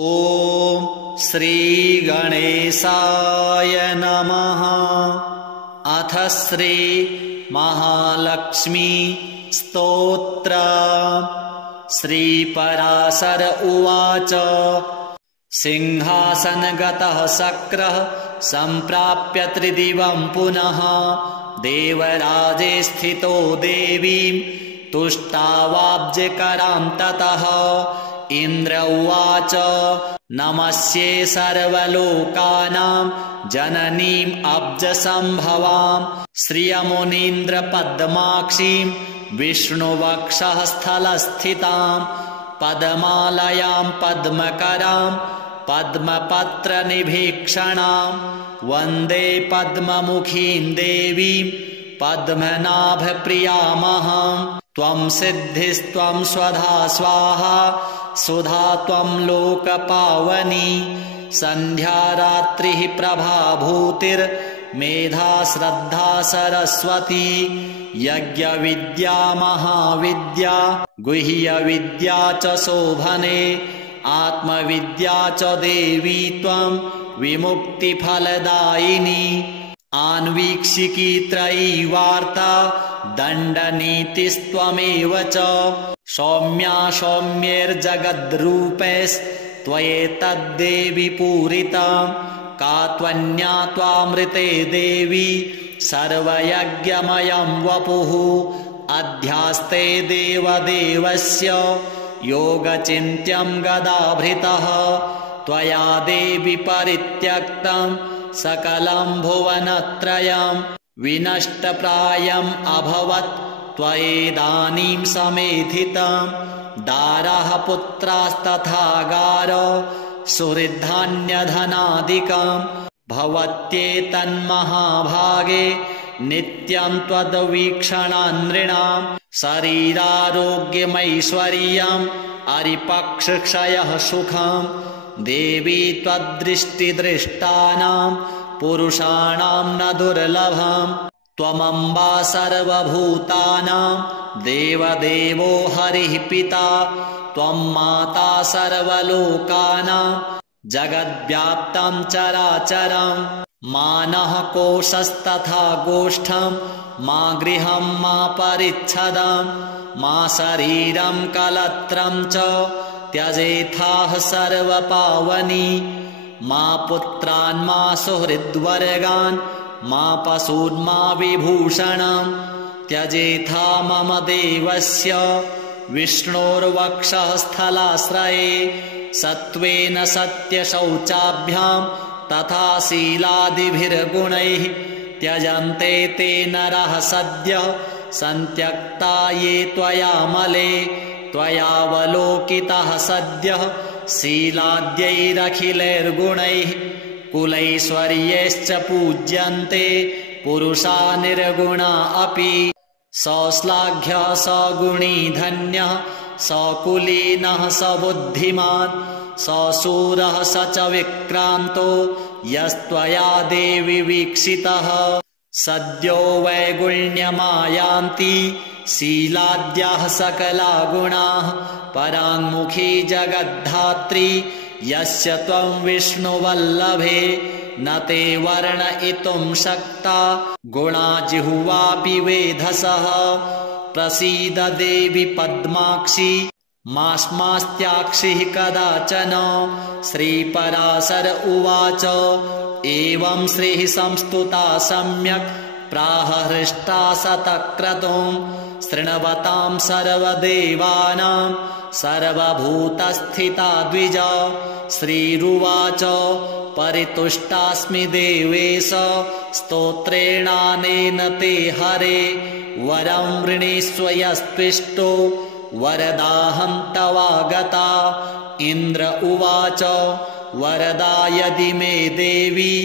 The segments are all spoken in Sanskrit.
ॐ श्रीगणेशाय नमः। अथ श्री महालक्ष्मी स्तोत्र। श्रीपराशर उवाच। सिंहासनगतः शक्रः सम्प्राप्य त्रिदिवं पुनः देवराजे स्थितो देवीं तुष्टावाब्जकरां ततः। इन्द्र उवाच। नमस्ये सर्वलोकानां जननीम् अब्जसम्भवां श्रियमुनीन्द्र पद्माक्षीं विष्णुवक्षः स्थलस्थितां पद्मालयां पद्मकरां पद्मपत्रनिभीक्षणां वन्दे पद्ममुखीं देवीं पद्मनाभप्रियामहं। त्वं सिद्धिस्त्वं स्वधा स्वाहा सुधा त्वं लोकपावनी सन्ध्या रात्रिः प्रभाभूतिर्मेधा श्रद्धा सरस्वती यज्ञविद्या महाविद्या गुह्यविद्या च शोभने आत्मविद्या च देवी त्वं विमुक्तिफलदायिनी। आन्वीक्षिकी त्रयी वार्ता दण्डनीतिस्त्वमेव च सौम्या सौम्यैर्जगद्रूपैस्त्वयेतद्देवि पूरितां का त्वन्या त्वामृते देवी सर्वयज्ञमयं वपुः। अध्यास्ते देवदेवस्य योगचिन्त्यं गदाभृतः त्वया देवि परित्यक्तं सकलं भुवनत्रयं विनष्टप्रायम् अभवत् त्वयेदानीं समेधितं। दारः पुत्रास्तथा गारो सुहृद्धान्यधनादिकं भवत्येतन्महाभागे नित्यं त्वद्वीक्षणान्नृणां शरीरारोग्यमैश्वर्यम् अरिपक्षक्षयः सुखं देवी त्वद्दृष्टिदृष्टानां पुरुषाणां न दुर्लभम्। त्वमम्बा सर्वभूतानां देवदेवो हरिः पिता त्वं माता सर्वलोकानां जगद्व्याप्तं चराचरं। मा नः कोशस्तथा गोष्ठं मा गृहं मा परिच्छदं मा शरीरं कलत्रं च त्यजेथाः सर्वपावनी। मा पुत्रान् मा सुहृद्वर्गान् मा पशून् मा विभूषणं त्यजेथा मम देवस्य विष्णोर्वक्षः स्थलाश्रये। सत्त्वेन सत्यशौचाभ्यां तथा शीलादिभिर्गुणैः त्यजन्ते ते नरः सद्यः सन्त्यक्ता ये त्वयामले। त्वयावलोकितः सद्यः शीलाद्यैरखिलैर्गुणैः कुलैश्वर्यैश्च पूज्यन्ते पुरुषा निर्गुणा अपि। सौश्लाघ्यः सगुणी धन्यः सकुलीनः सबुद्धिमान् सशूरः स च विक्रान्तो यस्त्वया देवि वीक्षितः। सद्यो वैगुण्यमायान्ति शीलाद्याः सकला गुणाः पराङ्मुखी जगद्धात्री यस्य त्वं विष्णुवल्लभे। न ते वर्णयितुं शक्ता गुणा जिह्वापि वेधसः। प्रसीद देवि पद्माक्षी मास्मास्त्याक्षिः कदाचन। श्रीपराशर उवाच। एवं श्रीः संस्तुता सम्यक् प्राह हृष्टा शतक्रतुं शृण्वतां सर्वदेवानां सर्वभूतस्थिता द्विज। श्रीरुवाच। परितुष्टास्मि देवेश स्तोत्रेणानेन ते हरे वरं वृणीष्व यस्त्विष्टो वरदाहं तवागता। इन्द्र उवाच। वरदा यदि मे देवी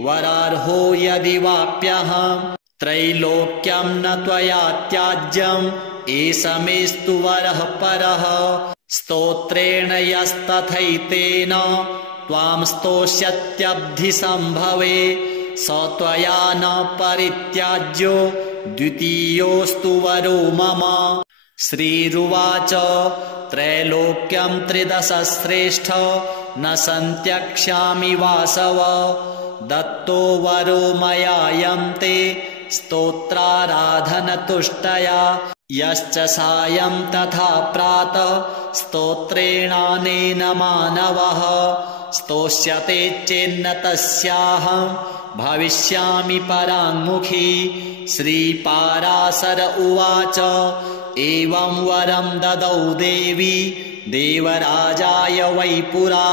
वरार्हो यदि वाप्यहं त्रैलोक्यं न त्वया त्याज्यम् एष मेस्तु वरः परः। स्तोत्रेण यस्तथैतेन त्वां स्तोष्यत्यब्धिसम्भवे स त्वया न परित्याज्यो द्वितीयोऽस्तु वरो मम। श्रीरुवाच त्रैलोक्यं त्रिदश श्रेष्ठ न सन्त्यक्ष्यामि वासव दत्तो वरो मयायं ते स्तोत्राराधनतुष्टया यश्च सायं तथा प्रातः स्तोत्रेणानेन मानवः स्तोष्यते चेन्न तस्याहं भविष्यामि पराङ्मुखी। श्रीपाराशर उवाच एवं वरं ददौ देवी देवराजाय वै पुरा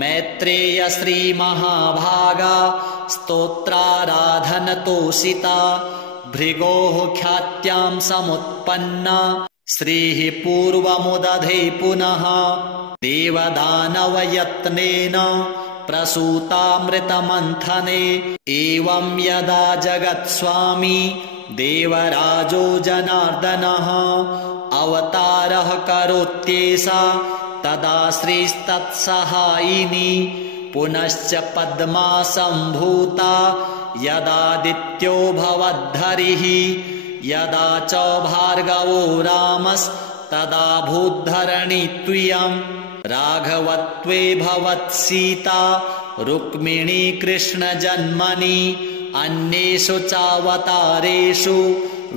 मैत्रेय श्रीमहाभागा स्तोत्राराधनतोषिता भृगोः ख्यात्यां समुत्पन्ना श्रीः पूर्वमुदधे पुनः देवदानवयत्नेन प्रसूतामृतमन्थने। एवं यदा जगत्स्वामी देवराजो जनार्दनः अवतारः करोत्येषा तदा श्रीस्तत्सहायिनी पुनश्च पद्मा सम्भूता यदादित्यो भवद्धरिः यदा च भार्गवो रामस्तदा भूद्धरणि त्वियं राघवत्वे भवत्सीता रुक्मिणी कृष्णजन्मनि अन्येषु चावतारेषु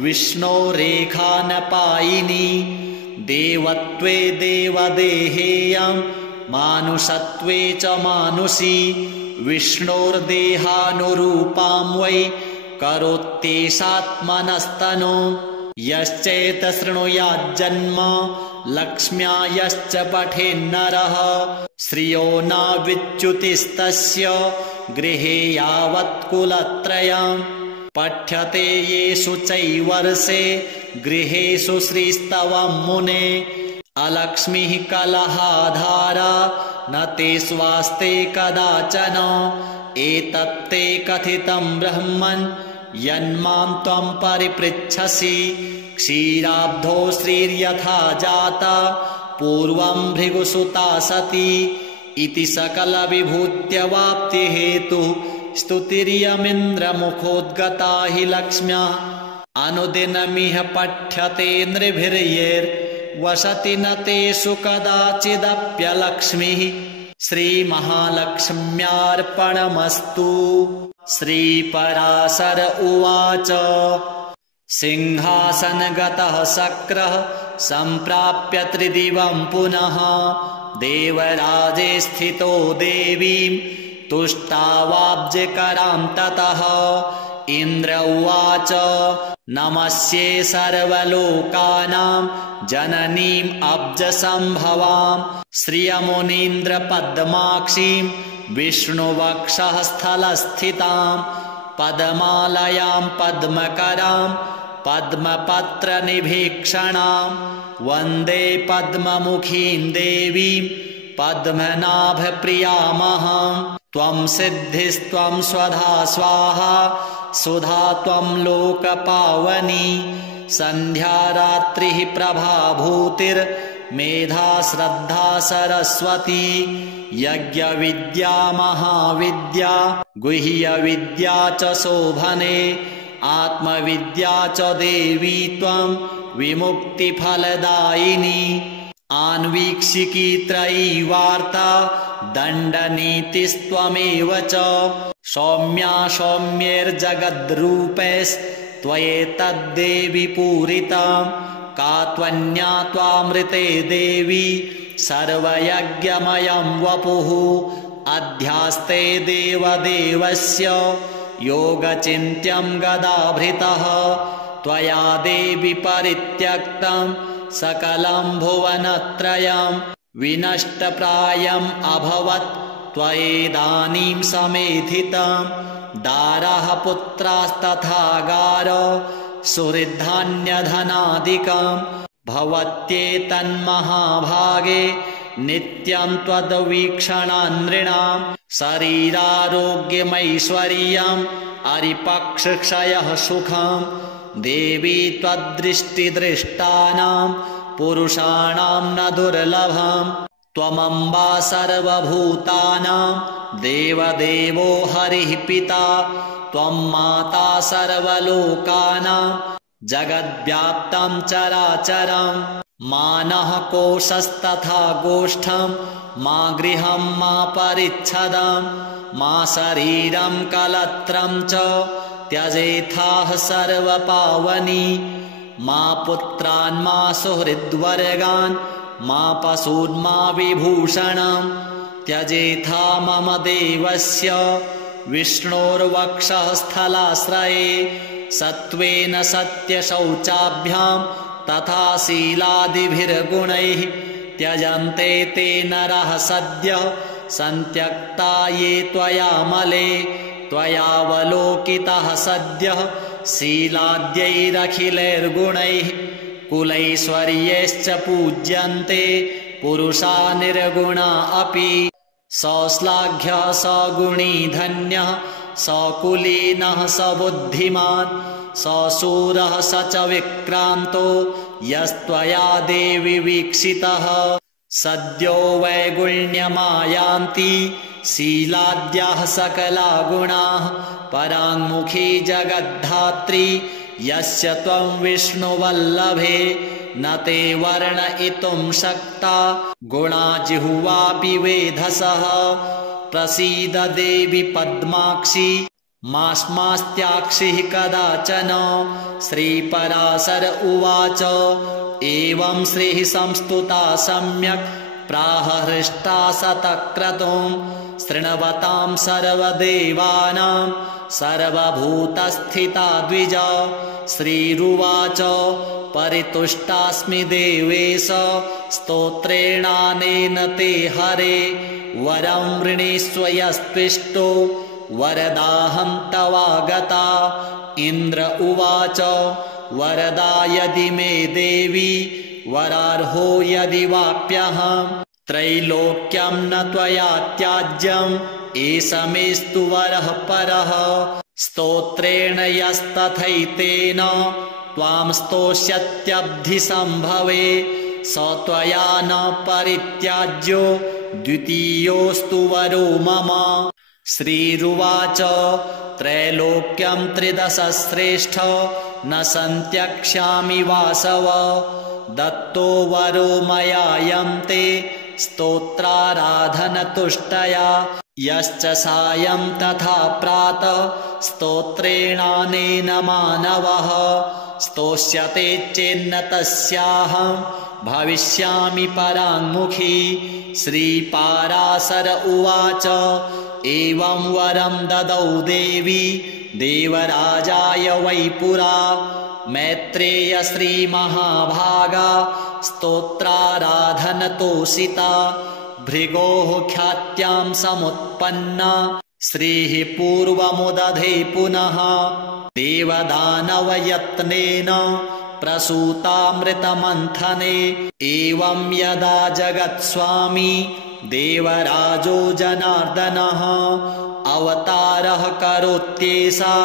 विष्णोरेखानपायिनी देवत्वे देवदेहेयं मानुषत्वे च मानुषी विष्णोर्देहानुरूपां वै करोत्येषात्मनस्तनो यश्चैतशृणुयाज्जन्म लक्ष्म्या यश्च पठेन्नरः श्रियो न विच्युतिस्तस्य गृहे यावत्कुलत्रयं पठ्यते येषु चैवर्षे गृहेषु श्रीस्तवं मुने अलक्ष्मीः कलहाधारा न ते स्वास्ते कदाचन एतत्ते कथितं ब्रह्मन् यन्मां त्वं परिपृच्छसि क्षीराब्धो श्रीर्यथा जाता पूर्वं भृगुसुता सती इति सकलविभूत्यवाप्तिहेतुः स्तुतिर्यमिन्द्रमुखोद्गता हि लक्ष्म्या अनुदिनमिह पठ्यते नृभिर्यैर्वसति न तेषु कदाचिदप्यलक्ष्मीः श्रीमहालक्ष्म्यार्पणमस्तु। श्रीपराशर उवाच सिंहासनगतः शक्रः सम्प्राप्य त्रिदिवं पुनः देवराजे स्थितो देवीं तुष्टावाब्जकरां ततः इन्द्र उवाच नमस्ये सर्वलोकानां जननीम् अब्जसम्भवां श्रियमुनीन्द्रपद्माक्षीं विष्णुवक्षः स्थलस्थितां पद्मालयां पद्मकरां पद्मपत्रनिभीक्षणां वन्दे पद्ममुखीं देवीं पद्मनाभप्रियामहं त्वं सिद्धिस्त्वं स्वधा स्वाहा सुधा त्वं लोकपावनी सन्ध्या रात्रिः प्रभाभूतिर्मेधा श्रद्धा सरस्वती यज्ञविद्या महाविद्या गुह्यविद्या च शोभने आत्मविद्या च देवी त्वं विमुक्तिफलदायिनी आन्वीक्षिकी त्रयी वार्ता दण्डनीतिस्त्वमेव च सौम्या सौम्यैर्जगद्रूपैस्त्वयेतद्देवि पूरितां का त्वन्या त्वामृते देवी सर्वयज्ञमयं वपुः अध्यास्ते देवदेवस्य योगचिन्त्यं गदाभृतः त्वया देवि परित्यक्तं सकलं भुवनत्रयं विनष्टप्रायम् अभवत् त्वयेदानीं समेधितं दारः पुत्रास्तथा गारो सुहृद्धान्यधनादिकं भवत्येतन्महाभागे नित्यं त्वद्वीक्षणान्नृणां शरीरारोग्यमैश्वर्यम् अरिपक्षक्षयः सुखं देवी त्वद्दृष्टिदृष्टानां पुरुषाणां न दुर्लभं त्वमम्बा सर्वभूतानां देवदेवो हरिः पिता त्वं माता सर्वलोकानां जगद्व्याप्तं चराचरं मानः कोशस्तथा गोष्ठं मा गृहं मा परिच्छदं मा शरीरं कलत्रं च त्यजेथाः सर्वपावनी मा पुत्रान् मा सुहृद्वर्गान् मा पशून् मा विभूषणं त्यजेथा मम देवस्य विष्णोर्वक्षः स्थलाश्रये सत्त्वेन सत्यशौचाभ्यां तथा शीलादिभिर्गुणैः त्यजन्ते ते नरः सद्यः सन्त्यक्ता ये त्वयामले त्वयावलोकितः सद्यः शीलाद्यैरखिलैर्गुणैः कुलैश्वर्यैश्च पूज्यन्ते पुरुषा निर्गुणा अपि सौश्लाघ्यः सगुणी धन्यः सकुलीनः स बुद्धिमान् सशूरः स च विक्रान्तो यस्त्वया देवि वीक्षितः सद्यो वैगुण्यमायान्ति शीलाद्याः सकला गुणाः पराङ्मुखी जगद्धात्री यस्य त्वं विष्णुवल्लभे न ते वर्णयितुं शक्ता गुणा जिह्वापि वेधसः प्रसीद देवि पद्माक्षी मास्मास्त्याक्षिः कदाचन श्रीपराशर उवाच एवं श्रीः संस्तुता सम्यक् प्राह हृष्टा शतक्रतुं शृण्वतां सर्वदेवानां सर्वभूतस्थिता द्विजा श्रीरुवाच परितुष्टास्मि देवेश स्तोत्रेणानेन ते हरे वरं वृणीष्व यस्त्विष्टो वरदाहं तवागता इन्द्र उवाच वरदा यदि मे देवी वरार्हो यदि वाप्यहं त्रैलोक्यं न त्वया त्याज्यम् एष मेस्तु वरः परः स्तोत्रेण यस्तथैतेन त्वां स्तोष्यत्यब्धिसम्भवे स त्वया न परित्याज्यो द्वितीयोऽस्तु वरो मम श्रीरुवाच त्रैलोक्यं त्रिदशश्रेष्ठ न सन्त्यक्ष्यामि वासव दत्तो वरो मयायं ते स्तोत्राराधनतुष्टया यश्च सायं तथा प्रातः स्तोत्रेणानेन मानवः स्तोष्यते चेन्न तस्याहं भविष्यामि पराङ्मुखी श्रीपराशर उवाच एवं वरं ददौ देवी देवराजाय वै पुरा मैत्रेय श्रीमहाभागा स्तोत्राराधनतोषिता भृगोः ख्यात्यां समुत्पन्ना श्रीः पूर्वमुदधे पुनः देवदानवयत्नेन प्रसूतामृतमन्थने एवं यदा जगत्स्वामी देवराजो जनार्दनः अवतारः करोत्येषा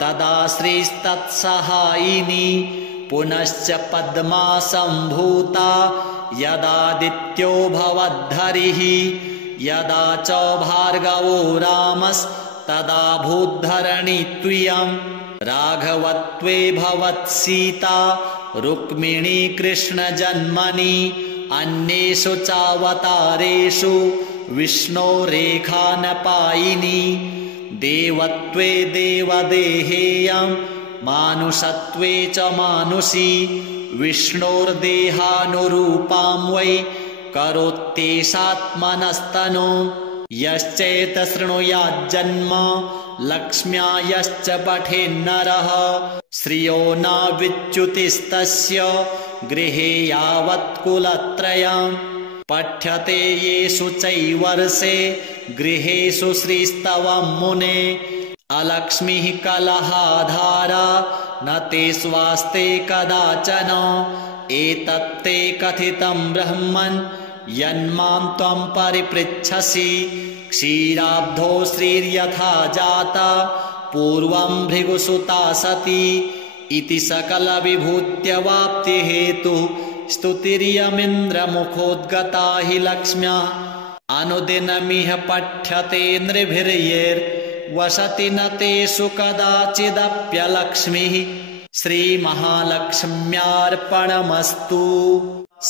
तदा श्रीस्तत्सहायिनी पुनश्च पद्मा सम्भूता यदादित्यो भवद्धरिः यदा च भार्गवो रामस्तदा भूद्धरणि त्वियं राघवत्वे भवत्सीता रुक्मिणी कृष्णजन्मनि अन्येषु चावतारेषु विष्णोरेखानपायिनी देवत्वे देवदेहेयं मानुषत्वे च मानुषी विष्णोर्देहानुरूपां वै करोत्येषात्मनस्तनो यश्चैतशृणुयाज्जन्म लक्ष्म्या यश्च पठेन्नरः श्रियो न विच्युतिस्तस्य गृहे यावत्कुलत्रयं पठ्यते येषु चैवर्षे गृहेषु श्रीस्तवं मुने अलक्ष्मीः कलहाधारा न ते स्वास्ते कदाचन एतत्ते कथितं ब्रह्मन् यन्मां त्वं परिपृच्छसि क्षीराब्धो श्रीर्यथा जाता पूर्वं भृगुसुता सती इति सकलविभूत्यवाप्तिहेतुः स्तुतिरियमिन्द्रमुखोद्गता हि लक्ष्म्या अनुदिनमिह पठ्यते नृभिर्यैर्वसति न तेषु कदाचिदप्यलक्ष्मीः श्रीमहालक्ष्म्यार्पणमस्तु।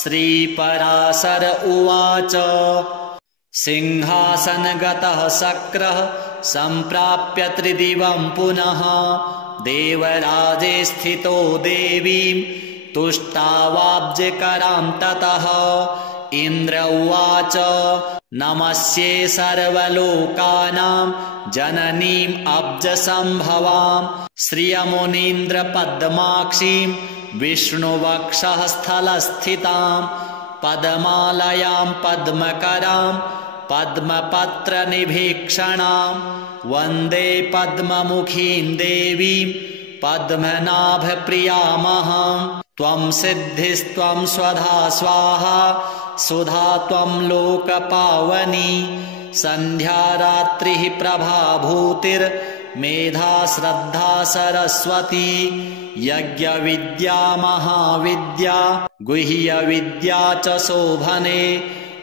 श्रीपराशर उवाच सिंहासनगतः शक्रः सम्प्राप्य त्रिदिवं पुनः देवराजे स्थितो देवीं तुष्टावाब्जकरां ततः इन्द्र उवाच नमस्ये सर्वलोकानां जननीम् अब्जसम्भवां श्रियमुनीन्द्रपद्माक्षीं विष्णुवक्षःस्थलस्थितां पद्मालयां पद्मकरां पद्मपत्रनिभीक्षणां वन्दे पद्ममुखीं देवीं पद्मनाभप्रियामहं त्वं सिद्धिस्त्वं स्वधा स्वाहा सुधा त्वं लोकपावनी सन्ध्या रात्रिः प्रभाभूतिर्मेधा श्रद्धा सरस्वती यज्ञविद्या महाविद्या गुह्यविद्या च शोभने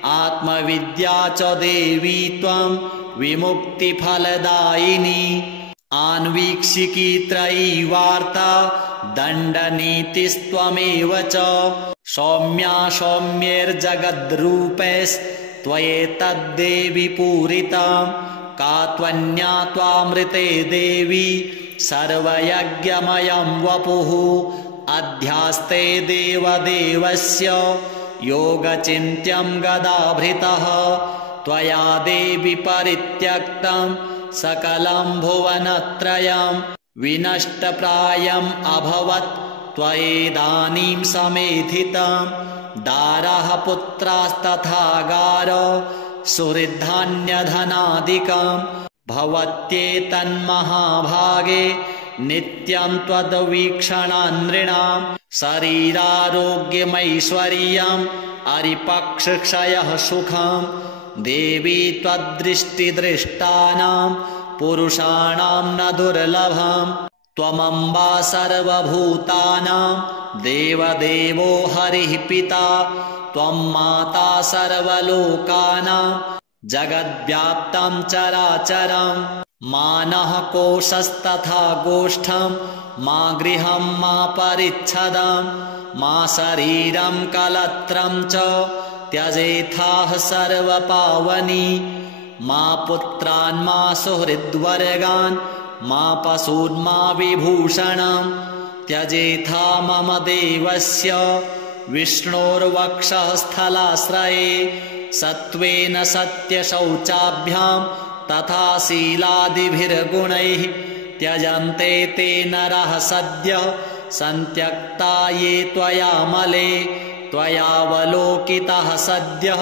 आत्मविद्या च देवी त्वं विमुक्तिफलदायिनी आन्वीक्षिकी त्रयी वार्ता दण्डनीतिस्त्वमेव च सौम्या सौम्यैर्जगद्रूपैस्त्वयेतद्देवि पूरितां का त्वन्या त्वामृते देवी सर्वयज्ञमयं वपुः अध्यास्ते देवदेवस्य योगचिन्त्यं गदाभृतः त्वया देवि परित्यक्तं सकलं भुवनत्रयं विनष्टप्रायम् अभवत् त्वयेदानीं समेधितं दारः पुत्रास्तथा गारो सुहृद्धान्यधनादिकं भवत्येतन्महाभागे नित्यं त्वद्वीक्षणान्नृणां शरीरारोग्यमैश्वर्यम् अरिपक्षक्षयः सुखं देवी त्वद्दृष्टिदृष्टानां पुरुषाणां न दुर्लभं त्वमम्बा सर्वभूतानां देवदेवो हरिः पिता त्वं माता सर्वलोकानां जगद्व्याप्तं चराचरं मा नः कोशस्तथा गोष्ठं मा गृहं मा परिच्छदं मा शरीरं कलत्रं च त्यजेथाः सर्वपावनी मा पुत्रान् मा सुहृद्वर्गान् मा पशून् मा विभूषणं त्यजेथा मम देवस्य विष्णोर्वक्षःस्थलाश्रये सत्त्वेन सत्यशौचाभ्यां तथा शीलादिभिर्गुणैः त्यजन्ते ते नरः सद्यः सन्त्यक्ता ये त्वयामले त्वयावलोकितः सद्यः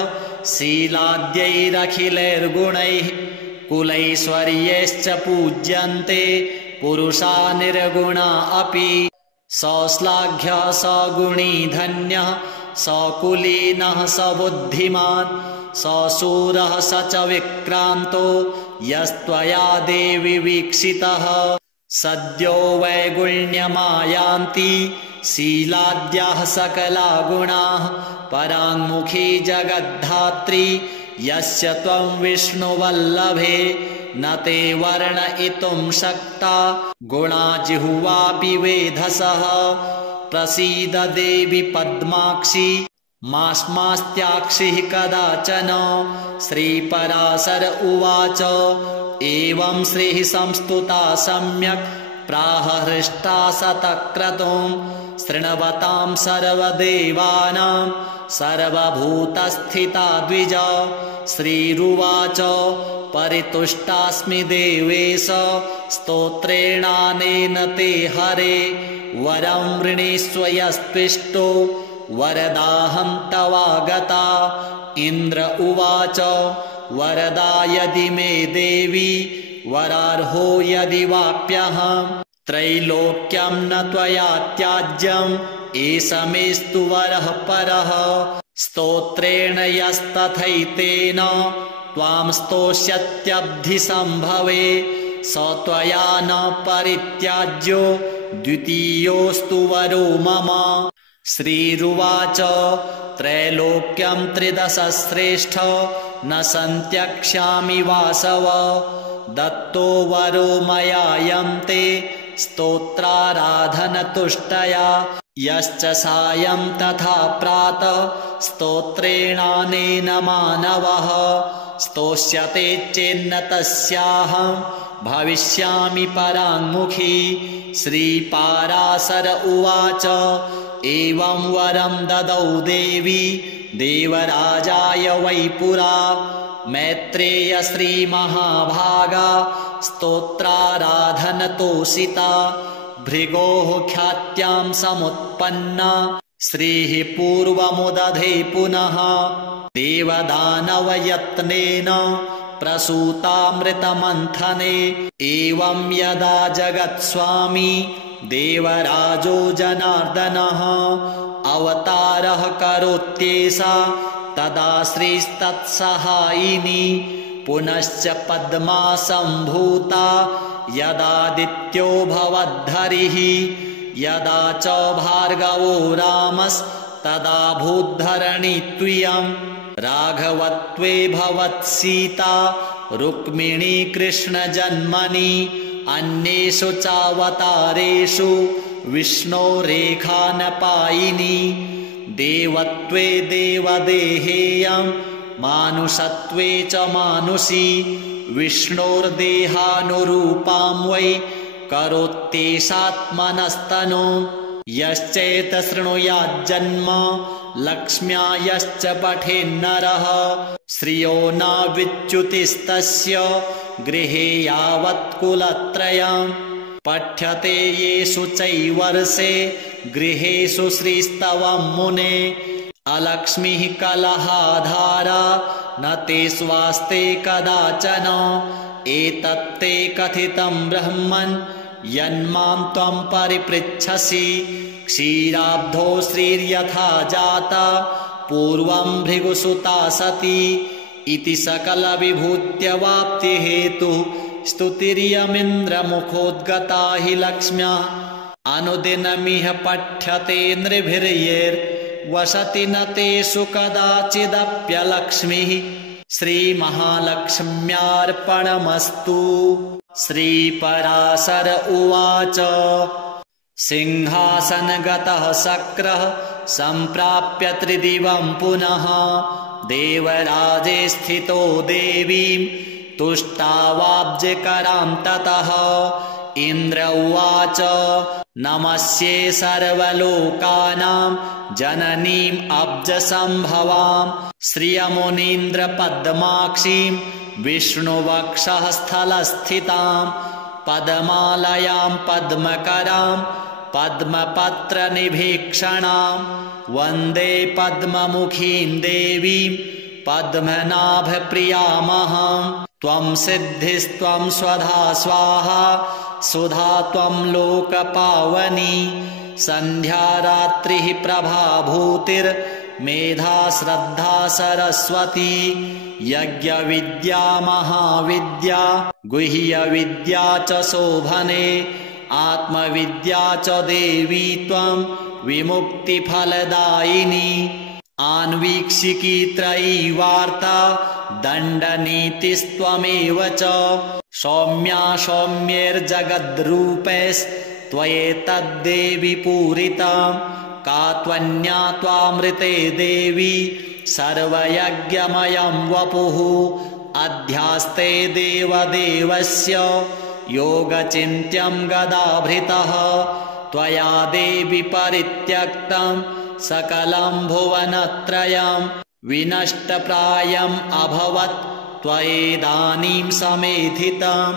शीलाद्यैरखिलैर्गुणैः कुलैश्वर्यैश्च पूज्यन्ते पुरुषा निर्गुणा अपि सौश्लाघ्यः सगुणी धन्यः सकुलीनः स बुद्धिमान् सशूरः स च विक्रान्तो यस्त्वया देवि वीक्षितः सद्यो वैगुण्यमायान्ति शीलाद्याः सकला गुणाः पराङ्मुखी जगद्धात्री यस्य त्वं विष्णुवल्लभे न ते वर्णयितुं शक्ता गुणा जिह्वापि वेधसः प्रसीद देवि पद्माक्षी मास्मास्त्याक्षिः कदाचन श्रीपराशर उवाच एवं श्रीः संस्तुता सम्यक् प्राह हृष्टा शतक्रतुं शृण्वतां सर्वदेवानां सर्वभूतस्थिता द्विज श्रीरुवाच परितुष्टास्मि देवेश स्तोत्रेणानेन ते हरे वरं वृणीष्व यस्त्विष्टो वरदाहं तवागता इन्द्र उवाच वरदा यदि मे देवी वरार्हो यदि वाप्यहं त्रैलोक्यं न त्वया त्याज्यम् एष मेस्तु वरः परः स्तोत्रेण यस्तथैतेन त्वां स्तोष्यत्यब्धिसम्भवे स त्वया न परित्याज्यो द्वितीयोऽस्तु वरो मम श्रीरुवाच त्रैलोक्यं त्रिदशश्रेष्ठ न सन्त्यक्ष्यामि वासव दत्तो वरो मयायं ते स्तोत्राराधनतुष्टया यश्च सायं तथा प्रातः स्तोत्रेणानेन मानवः स्तोष्यते चेन्न तस्याहं भविष्यामि पराङ्मुखी। श्रीपराशर उवाच एवं वरं ददौ देवी देवराजाय वै पुरा। मैत्रेय श्रीमहाभागा स्तोत्राराधनतोषिता। भृगोः ख्यात्यां समुत्पन्ना श्रीः पूर्वमुदधे पुनः। देवदानवयत्नेन प्रसूतामृतमन्थने। एवं यदा जगत्स्वामी देवराजो जनार्दनः अवतारः करोत्येषा तदा श्रीस्तत्सहायिनी। पुनश्च पद्मा सम्भूता यदादित्यो भवद्धरिः। यदा च भार्गवो रामस्तदा भूद्धरणी त्वियं। राघवत्वे भवत्सीता रुक्मिणी कृष्णजन्मनि। अन्येषु चावतारेषु विष्णोरेखानपायिनी। देवत्वे देवदेहेयं मानुषत्वे च मानुषी। विष्णोर्देहानुरूपां वै करोत्येषात्मनस्तनु। यश्चैतशृणुयाज्जन्म लक्ष्म्या यश्च पठेन्नरः। श्रियो न विच्युतिस्तस्य गृहे यावत्कुलत्रयं। पठ्यते येषु चैवर्षे गृहेषु श्रीस्तवं मुने। अलक्ष्मीः कलहाधारा न ते स्वास्ते कदाचन। एतत्ते कथितं ब्रह्मन् यन्मां त्वं परिपृच्छसि। क्षीराब्धो श्रीर्यथा जाता पूर्वं भृगुसुता सती। इति सकलविभूत्यवाप्तिहेतुः स्तुतिरियमिन्द्रमुखोद्गता हि लक्ष्म्या। अनुदिनमिह पठ्यते नृभिर्यैर्वसति न तेषु कदाचिदप्यलक्ष्मीः। श्रीमहालक्ष्म्यार्पणमस्तु। श्रीपराशर उवाच सिंहासनगतः शक्रः सम्प्राप्य त्रिदिवं पुनः। देवराजे स्थितो देवीं तुष्टावाब्जकरां ततः। इन्द्र उवाच नमस्ये सर्वलोकानां जननीम् अब्जसम्भवां। श्रियमुनीन्द्रपद्माक्षीं विष्णुवक्षः स्थलस्थितां। पद्मालयां पद्मकरां पद्मपत्रनिभीक्षणां। वन्दे पद्ममुखीं देवीं पद्मनाभप्रियामहं। त्वं सिद्धिस्त्वं स्वधा स्वाहा सुधा त्वं लोकपावनी। सन्ध्या रात्रिः प्रभाभूतिर्मेधा श्रद्धा सरस्वती। यज्ञविद्या महाविद्या गुह्यविद्या च शोभने। आत्मविद्या च देवी त्वं विमुक्तिफलदायिनी। आन्वीक्षिकी त्रयी वार्ता दण्डनीतिस्त्वमेव च। सौम्या सौम्यैर्जगद्रूपैस्त्वयेतद्देवि पूरितां। का त्वन्या त्वामृते देवी सर्वयज्ञमयं वपुः। अध्यास्ते देवदेवस्य योगचिन्त्यं गदाभृतः। त्वया देवि परित्यक्तं सकलं भुवनत्रयं। विनष्टप्रायम् अभवत् त्वयेदानीं समेधितं।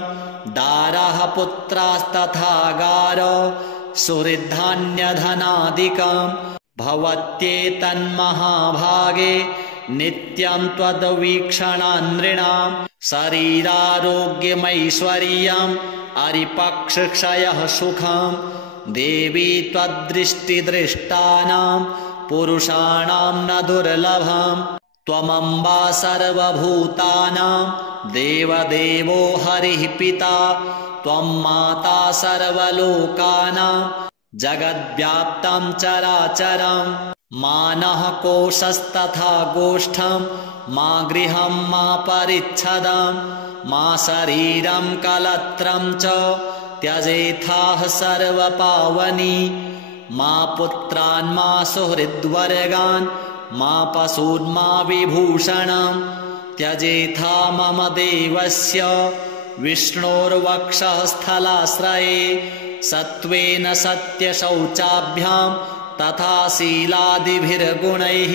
दारः पुत्रास्तथा गारो सुहृद्धान्यधनादिकं। भवत्येतन्महाभागे नित्यं त्वद्वीक्षणान्नृणां। शरीरारोग्यमैश्वर्यम् अरिपक्षक्षयः सुखं। देवी त्वद्दृष्टिदृष्टानां पुरुषाणां न दुर्लभम्। त्वमम्बा सर्वभूतानां देवदेवो हरिः पिता। त्वं माता सर्वलोकानां जगद्व्याप्तं चराचरं। मा नः कोशस्तथा गोष्ठं मा गृहं मा परिच्छदं। मा शरीरं कलत्रं च त्यजेथाः सर्वपावनी। मा पुत्रान् मा सुहृद्वर्गान् मा पशून् मा विभूषणम्। त्यजेथा मम देवस्य विष्णोर्वक्षः स्थलाश्रये सत्त्वेन सत्यशौचाभ्यां तथा शीलादिभिर्गुणैः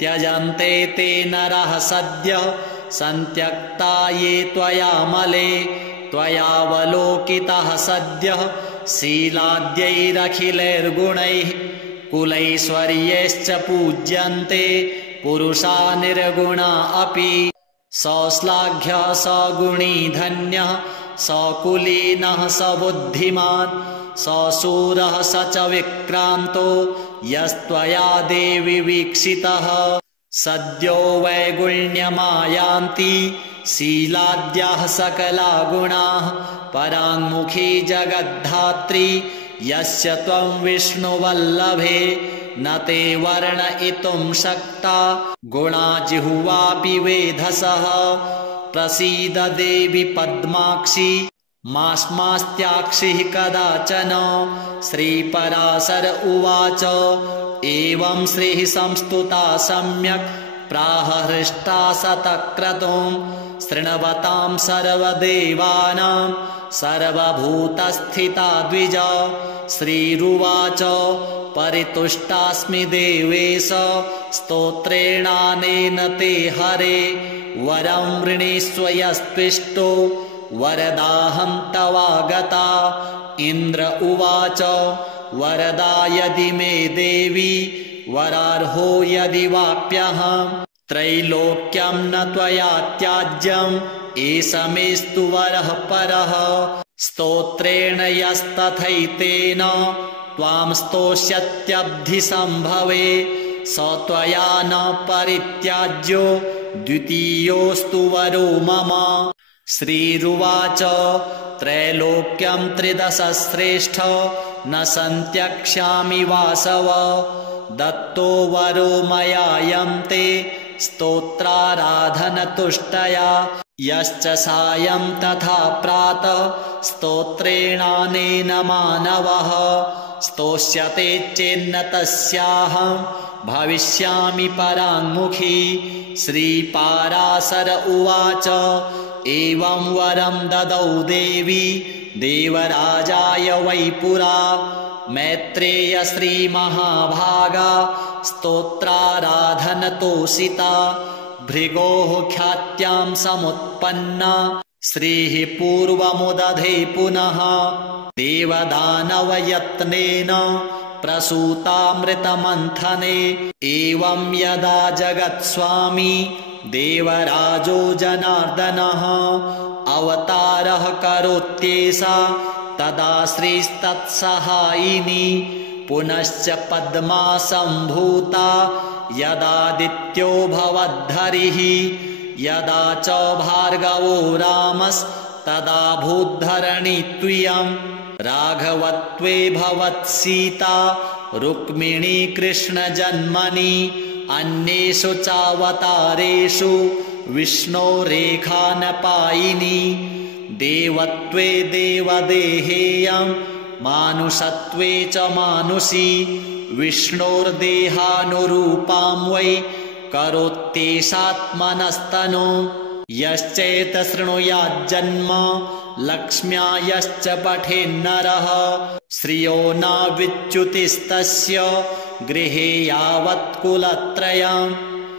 त्यजन्ते ते नरः सद्यः सन्त्यक्ता ये त्वयामले त्वयावलोकितः सद्यः शीलाद्यैरखिलैर्गुणैः कुलैश्वर्यैश्च पूज्यन्ते पुरुषा निर्गुणा अपि सौश्लाघ्यः सगुणी धन्यः सकुलीनः स बुद्धिमान् सशूरः स च विक्रान्तो यस्त्वया देवि वीक्षितः सद्यो वैगुण्यमायान्ति शीलाद्याः सकला गुणाः पराङ्मुखी जगद्धात्री यस्य त्वं विष्णुवल्लभे न ते वर्णयितुं शक्ता गुणा जिह्वापि वेधसः प्रसीद देवि पद्माक्षी मास्मास्त्याक्षिः कदाचन श्रीपराशर उवाच एवं श्रीः संस्तुता सम्यक् प्राह हृष्टा शतक्रतुं शृण्वतां सर्वदेवानां सर्वभूतस्थिता द्विज श्रीरुवाच परितुष्टास्मि देवेश स्तोत्रेणानेन ते हरे वरं वृणीष्व यस्त्विष्टो वरदाहं तवागता इन्द्र उवाच वरदा यदि मे देवी वरार्हो यदि वाप्यहं त्रैलोक्यं न त्वया त्याज्यम् एष मेस्तु वरः परः स्तोत्रेण यस्तथैतेन त्वां स्तोष्यत्यब्धिसम्भवे स त्वया न परित्याज्यो द्वितीयोऽस्तु वरो मम श्रीरुवाच त्रैलोक्यं त्रिदशश्रेष्ठ न सन्त्यक्ष्यामि वासव दत्तो वरो मयायं ते स्तोत्राराधनतुष्टया यश्च सायं तथा प्रातः स्तोत्रेणानेन मानवः स्तोष्यते चेन्न तस्याहं भविष्यामि पराङ्मुखी श्रीपराशर उवाच एवं वरं ददौ देवी देवराजाय वै पुरा मैत्रेय श्रीमहाभागा स्तोत्राराधनतोषिता भृगोः ख्यात्यां समुत्पन्ना श्रीः पूर्वमुदधे पुनः देवदानवयत्नेन प्रसूतामृतमन्थने एवं यदा जगत्स्वामी देवराजो जनार्दनः अवतारः करोत्येषा तदा श्रीस्तत्सहायिनी पुनश्च पद्मा सम्भूता यदादित्यो भवद्धरिः यदा च भार्गवो रामस्तदा भूद्धरणि त्वियं राघवत्वे भवत्सीता रुक्मिणी कृष्णजन्मनि अन्येषु चावतारेषु विष्णोरेखानपायिनी देवत्वे देवदेहेयं मानुषत्वे च मानुषी विष्णोर्देहानुरूपां वै करोत्येषात्मनस्तनु यश्चैतशृणुयाज्जन्म लक्ष्म्या यश्च पठेन्नरः श्रियो न विच्युतिस्तस्य गृहे यावत्कुलत्रयं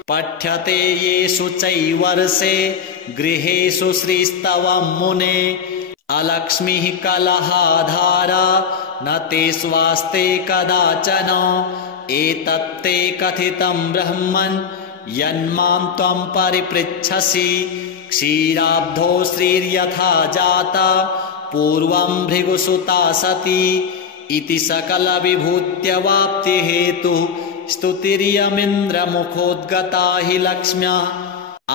पठ्यते येषु चैवर्षे गृहेषु श्रीस्तवं मुने अलक्ष्मीः कलहाधारा न ते स्वास्ते कदाचन एतत्ते कथितं ब्रह्मन् यन्मां त्वं परिपृच्छसि क्षीराब्धो श्रीर्यथा जाता पूर्वं भृगुसुता सती इति सकलविभूत्यवाप्तिहेतुः स्तुतिर्यमिन्द्रमुखोद्गता हि लक्ष्म्या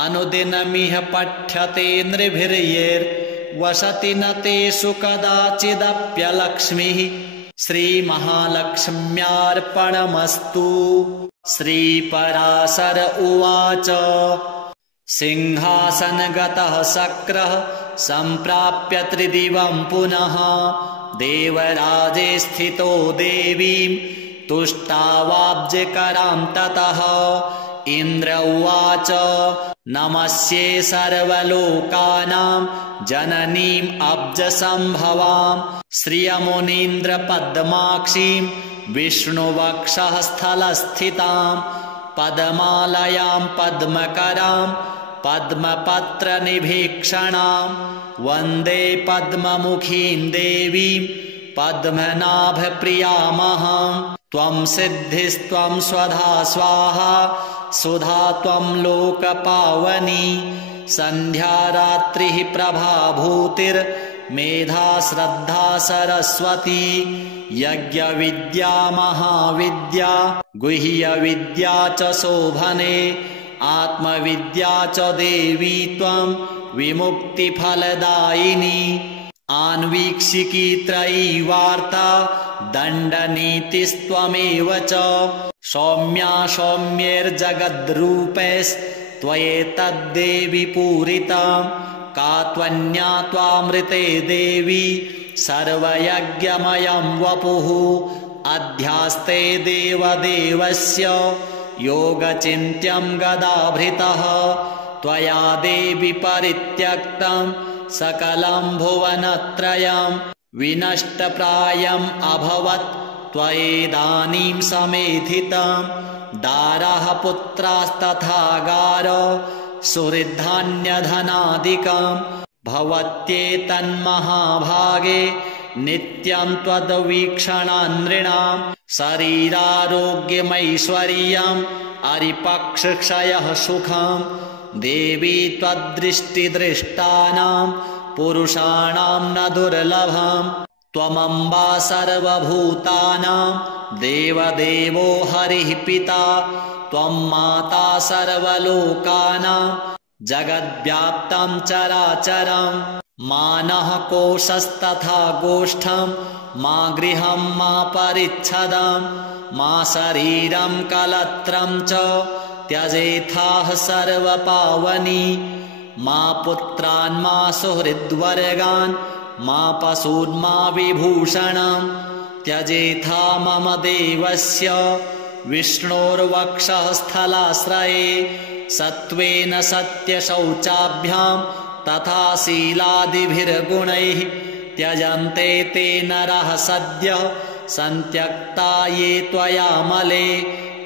अनुदिनमिह पठ्यते नृभिर्यैर्वसति न तेषु कदाचिदप्यलक्ष्मीः श्रीमहालक्ष्म्यार्पणमस्तु। श्रीपराशर उवाच सिंहासनगतः शक्रः सम्प्राप्य त्रिदिवं पुनः देवराजे स्थितो देवीं तुष्टावाब्जकरां ततः इन्द्र उवाच नमस्ये सर्वलोकानां जननीम् अब्जसम्भवां श्रियमुनीन्द्रपद्माक्षीं विष्णुवक्षःस्थलस्थितां पद्मालयां पद्मकरां पद्मपत्रनिभीक्षणां वन्दे पद्ममुखीं देवीं पद्मनाभप्रियामहं त्वं सिद्धिस्त्वं स्वधा स्वाहा सुधा त्वं लोकपावनी सन्ध्या रात्रिः प्रभाभूतिर्मेधा श्रद्धा सरस्वती यज्ञविद्या महाविद्या गुह्यविद्या च शोभने आत्मविद्या च देवी त्वं विमुक्तिफलदायिनी आन्वीक्षिकी त्रयी वार्ता दण्डनीतिस्त्वमेव च सौम्या सौम्यैर्जगद्रूपैस्त्वयेतद्देवि पूरितां का त्वन्या त्वामृते देवी सर्वयज्ञमयं वपुः अध्यास्ते देवदेवस्य योगचिन्त्यं गदाभृतः त्वया देवि परित्यक्तं सकलं भुवनत्रयं विनष्टप्रायम् अभवत् त्वयेदानीं समेधितं दारः पुत्रास्तथा गारो सुहृद्धान्यधनादिकं भवत्येतन्महाभागे नित्यं त्वद्वीक्षणान्नृणां शरीरारोग्यमैश्वर्यम् अरिपक्षक्षयः सुखं देवी त्वद्दृष्टिदृष्टानां पुरुषाणां न दुर्लभं त्वमम्बा सर्वभूतानां देवदेवो हरिः पिता त्वं माता सर्वलोकानां जगद्व्याप्तं चराचरं मा नः कोशस्तथा गोष्ठं मा गृहं मा परिच्छदं मा शरीरं कलत्रं च त्यजेथाः सर्वपावनी मा पुत्रान् मा सुहृद्वर्गान् मा पशून् मा विभूषणं त्यजेथा मम देवस्य विष्णोर्वक्षःस्थलाश्रये सत्त्वेन सत्यशौचाभ्यां तथा शीलादिभिर्गुणैः त्यजन्ते ते नरः सद्यः सन्त्यक्ता ये त्वयामले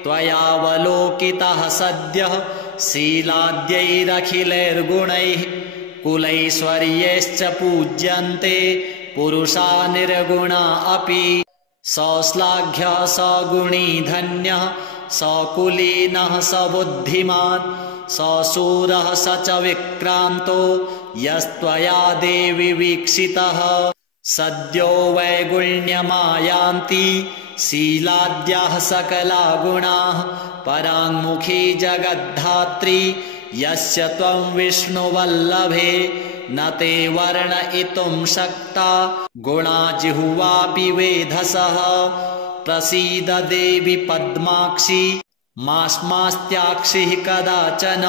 त्वयावलोकितः सद्यः शीलाद्यैरखिलैर्गुणैः कुलैश्वर्यैश्च पूज्यन्ते पुरुषा निर्गुणा अपि सौश्लाघ्यः सगुणी धन्यः सकुलीनः स बुद्धिमान् सशूरः स च विक्रान्तो यस्त्वया देवि वीक्षितः सद्यो वैगुण्यमायान्ति शीलाद्याः सकला गुणाः पराङ्मुखी जगद्धात्री यस्य त्वं विष्णुवल्लभे न ते वर्णयितुं शक्ता गुणा जिह्वापि वेधसः प्रसीद देवि पद्माक्षी मास्मास्त्याक्षिः कदाचन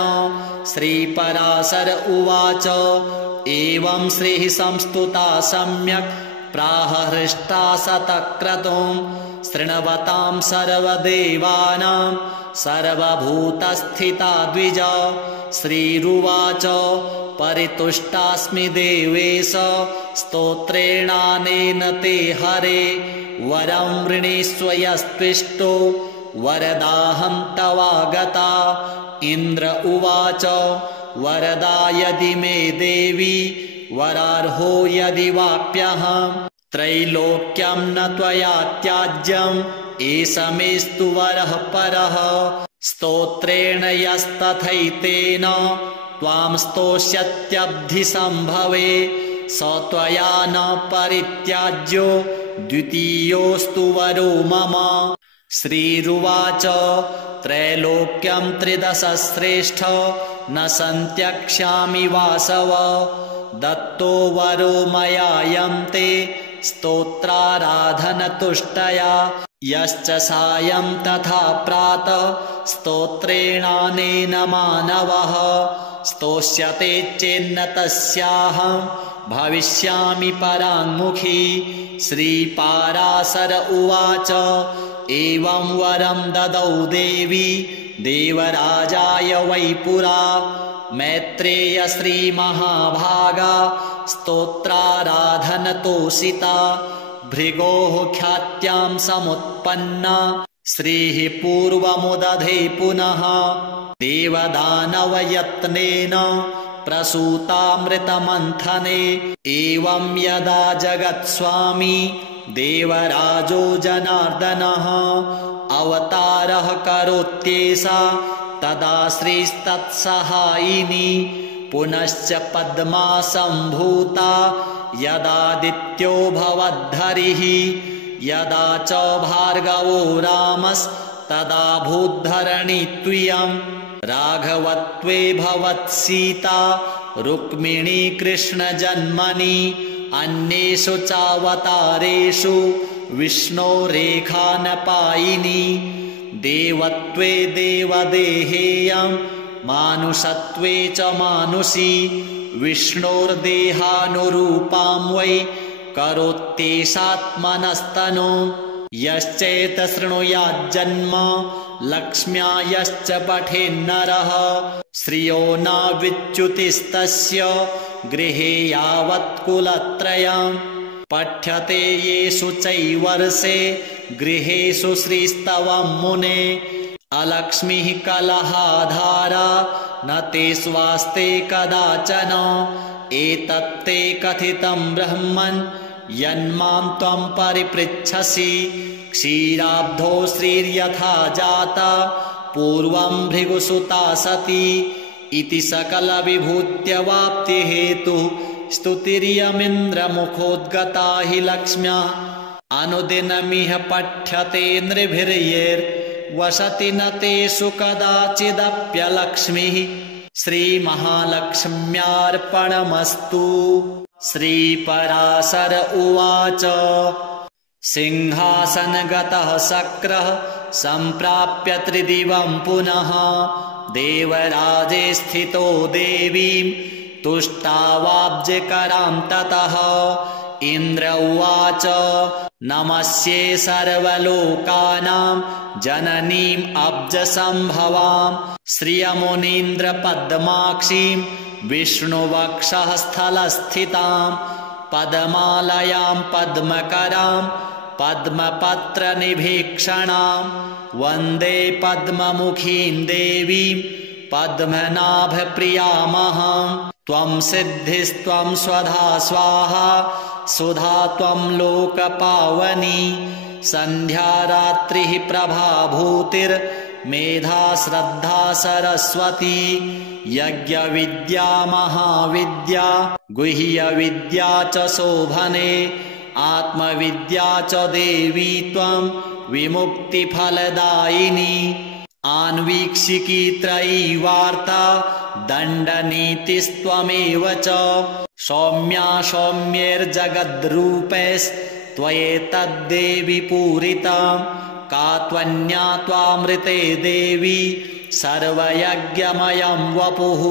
श्रीपराशर उवाच एवं श्रीः संस्तुता सम्यक् प्राह हृष्टा शतक्रतुं शृण्वतां सर्वदेवानां सर्वभूतस्थिता द्विज श्रीरुवाच परितुष्टास्मि देवेश स्तोत्रेणानेन ते हरे वरं वृणीष्व यस्त्विष्टो वरदाहं तवागता इन्द्र उवाच वरदा यदि मे देवी वरार्हो यदि वाप्यहं त्रैलोक्यं न त्वया त्याज्यम् एष मेस्तु वरः परः स्तोत्रेण यस्तथैतेन त्वां स्तोष्यत्यब्धिसम्भवे स त्वया न परित्याज्यो द्वितीयोऽस्तु वरो मम श्रीरुवाच त्रैलोक्यं त्रिदशश्रेष्ठ न सन्त्यक्ष्यामि वासव दत्तो वरो मयायं ते स्तोत्राराधनतुष्टया यश्च सायं तथा प्रातः स्तोत्रेणानेन मानवः स्तोष्यते चेन्न तस्याहं भविष्यामि पराङ्मुखी श्रीपराशर उवाच एवं वरं ददौ देवी देवराजाय वै पुरा मैत्रेय श्रीमहाभागा स्तोत्राराधनतोषिता भृगोः ख्यात्यां समुत्पन्ना श्रीः पूर्वमुदधे पुनः देवदानवयत्नेन प्रसूतामृतमन्थने एवं यदा जगत्स्वामी देवराजो जनार्दनः अवतारः करोत्येषा तदा श्रीस्तत्सहायिनी पुनश्च पद्मा सम्भूता यदादित्यो भवद्धरिः यदा च भार्गवो रामस्तदा भूद्धरणी त्वियं राघवत्वे भवत्सीता रुक्मिणी कृष्णजन्मनि अन्येषु चावतारेषु विष्णोरेखानपायिनी देवत्वे देवदेहेयं मानुषत्वे च मानुषी विष्णोर्देहानुरूपां वै करोत्येषात्मनस्तनु यश्चैतशृणुयाज्जन्म लक्ष्म्या यश्च पठेन्नरः श्रियो न विच्युतिस्तस्य गृहे यावत्कुलत्रयं पठ्यते येषु चैवर्षे गृहेषु श्रीस्तवं मुने अलक्ष्मीः कलहाधारा न ते स्वास्ते कदाचन एतत्ते कथितं ब्रह्मन् यन्मां त्वं परिपृच्छसि क्षीराब्धो श्रीर्यथा जाता पूर्वं भृगुसुता सती इति सकलविभूत्यवाप्तिहेतुः स्तुतिरियमिन्द्रमुखोद्गता हि लक्ष्म्या अनुदिनमिह पठ्यते नृभिर्यैर्वसति न तेषु कदाचिदप्यलक्ष्मीः श्रीमहालक्ष्म्यार्पणमस्तु। श्रीपराशर उवाच सिंहासनगतः शक्रः सम्प्राप्य त्रिदिवं पुनः देवराजे स्थितो देवीं तुष्टावाब्जकरां ततः इन्द्र उवाच नमस्ये सर्वलोकानां जननीम् अब्जसम्भवां श्रियमुनीन्द्रपद्माक्षीं विष्णुवक्षः स्थलस्थितां पद्मालयां पद्मकरां पद्मपत्रनिभीक्षणां वन्दे पद्ममुखीं देवीं पद्मनाभप्रियामहं त्वं सिद्धिस्त्वं स्वधा स्वाहा सुधा त्वं लोकपावनी सन्ध्या रात्रिः प्रभाभूतिर्मेधा श्रद्धा सरस्वती यज्ञविद्या महाविद्या गुह्यविद्या च शोभने आत्मविद्या च देवी त्वं विमुक्तिफलदायिनी आन्वीक्षिकी त्रयी वार्ता दण्डनीतिस्त्वमेव च सौम्या सौम्यैर्जगद्रूपैस्त्वयेतद्देवि पूरितां का त्वन्या त्वामृते देवी सर्वयज्ञमयं वपुः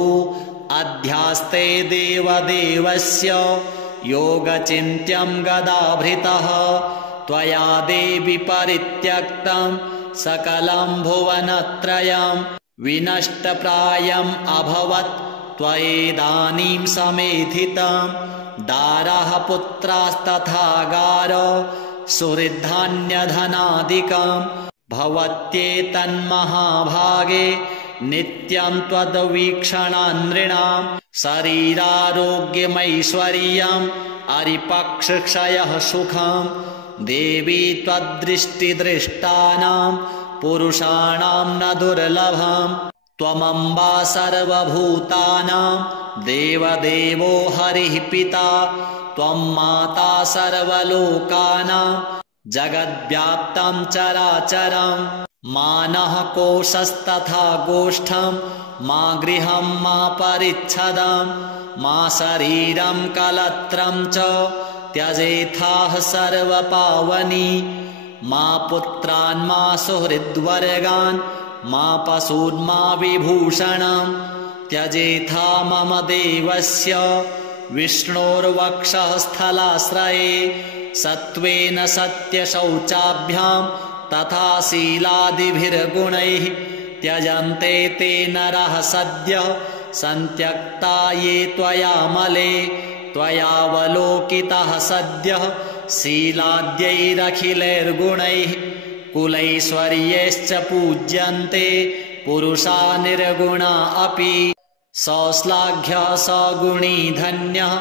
अध्यास्ते देवदेवस्य योगचिन्त्यं गदाभृतः त्वया देवि परित्यक्तं सकलं भुवनत्रयं विनष्टप्रायम् अभवत् त्वयेदानीं समेधितं दारः पुत्रास्तथा गारो सुहृद्धान्यधनादिकं भवत्येतन्महाभागे नित्यं त्वद्वीक्षणान्नृणां शरीरारोग्यमैश्वर्यम् अरिपक्षक्षयः सुखं देवी त्वद्दृष्टिदृष्टानां पुरुषाणां न दुर्लभं त्वमम्बा सर्वभूतानां देवदेवो हरिः पिता त्वं माता सर्वलोकानां जगद्व्याप्तं चराचरं मा नः कोशस्तथा गोष्ठं मा गृहं मा परिच्छदं मा शरीरं कलत्रं च त्यजेथाः सर्वपावनी मा पुत्रान् मा सुहृद्वर्गान् मा पशून् मा विभूषणं त्यजेथा मम देवस्य विष्णोर्वक्षः स्थलाश्रये सत्त्वेन सत्यशौचाभ्यां तथा शीलादिभिर्गुणैः त्यजन्ते ते नरः सद्यः सन्त्यक्ता ये त्वयामले त्वयावलोकितः सद्यः शीलाद्यैरखिलैर्गुणैः कुलैश्वर्यैश्च पूज्यन्ते पुरुषा निर्गुणा अपि सौश्लाघ्यः सगुणी धन्यः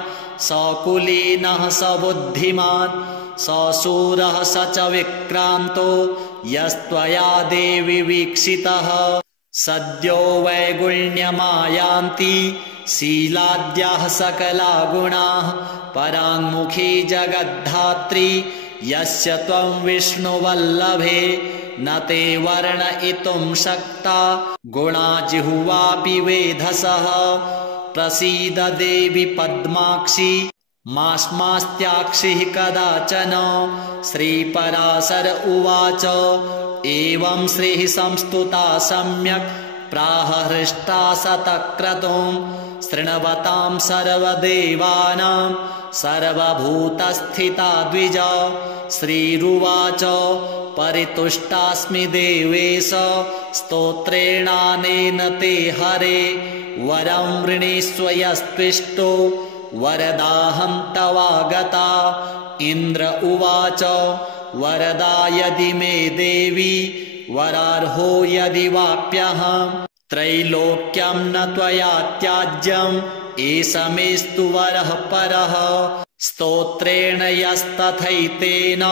सकुलीनः स बुद्धिमान् सशूरः स च विक्रान्तो यस्त्वया देवि वीक्षितः सद्यो वैगुण्यमायान्ति शीलाद्याः सकला गुणाः पराङ्मुखी जगद्धात्री यस्य त्वं विष्णुवल्लभे न ते वर्णयितुं शक्ता गुणा जिह्वापि वेधसः प्रसीद देवि पद्माक्षी मास्मास्त्याक्षिः कदाचन श्रीपराशर उवाच एवं श्रीः संस्तुता सम्यक् प्राह हृष्टा शतक्रतुं शृण्वतां सर्वदेवानां सर्वभूतस्थिता द्विज श्रीरुवाच परितुष्टास्मि देवेश स्तोत्रेणानेन ते हरे वरं वृणीष्व यस्त्विष्टो वरदाहं तवागता इन्द्र उवाच वरदा यदि मे देवी वरार्हो यदि वाप्यहं त्रैलोक्यं न त्वया त्याज्यम् एष मेस्तु वरः परः स्तोत्रेण यस्तथैतेन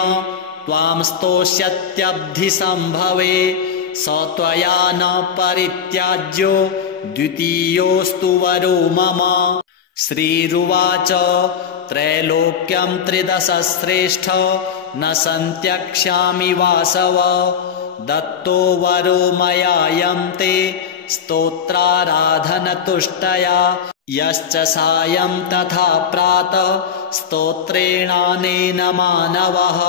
त्वां स्तोष्यत्यब्धिसम्भवे स त्वया न परित्याज्यो द्वितीयोऽस्तु वरो मम श्रीरुवाच त्रैलोक्यं त्रिदशश्रेष्ठ न सन्त्यक्ष्यामि वासव दत्तो वरो मयायं ते स्तोत्राराधनतुष्टया यश्च सायं तथा प्रातः स्तोत्रेणानेन मानवः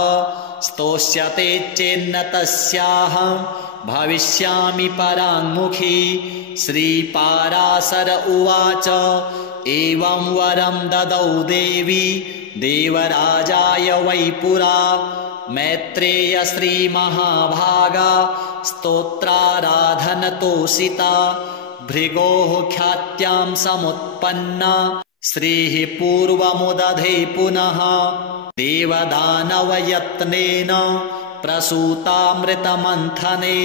स्तोष्यते चेन्न तस्याहं भविष्यामि पराङ्मुखी श्रीपराशर उवाच एवं वरं ददौ देवी देवराजाय वै पुरा मैत्रेय श्रीमहाभागा स्तोत्राराधनतोषिता भृगोः ख्यात्यां समुत्पन्ना श्रीः पूर्वमुदधे पुनः देवदानवयत्नेन प्रसूतामृतमन्थने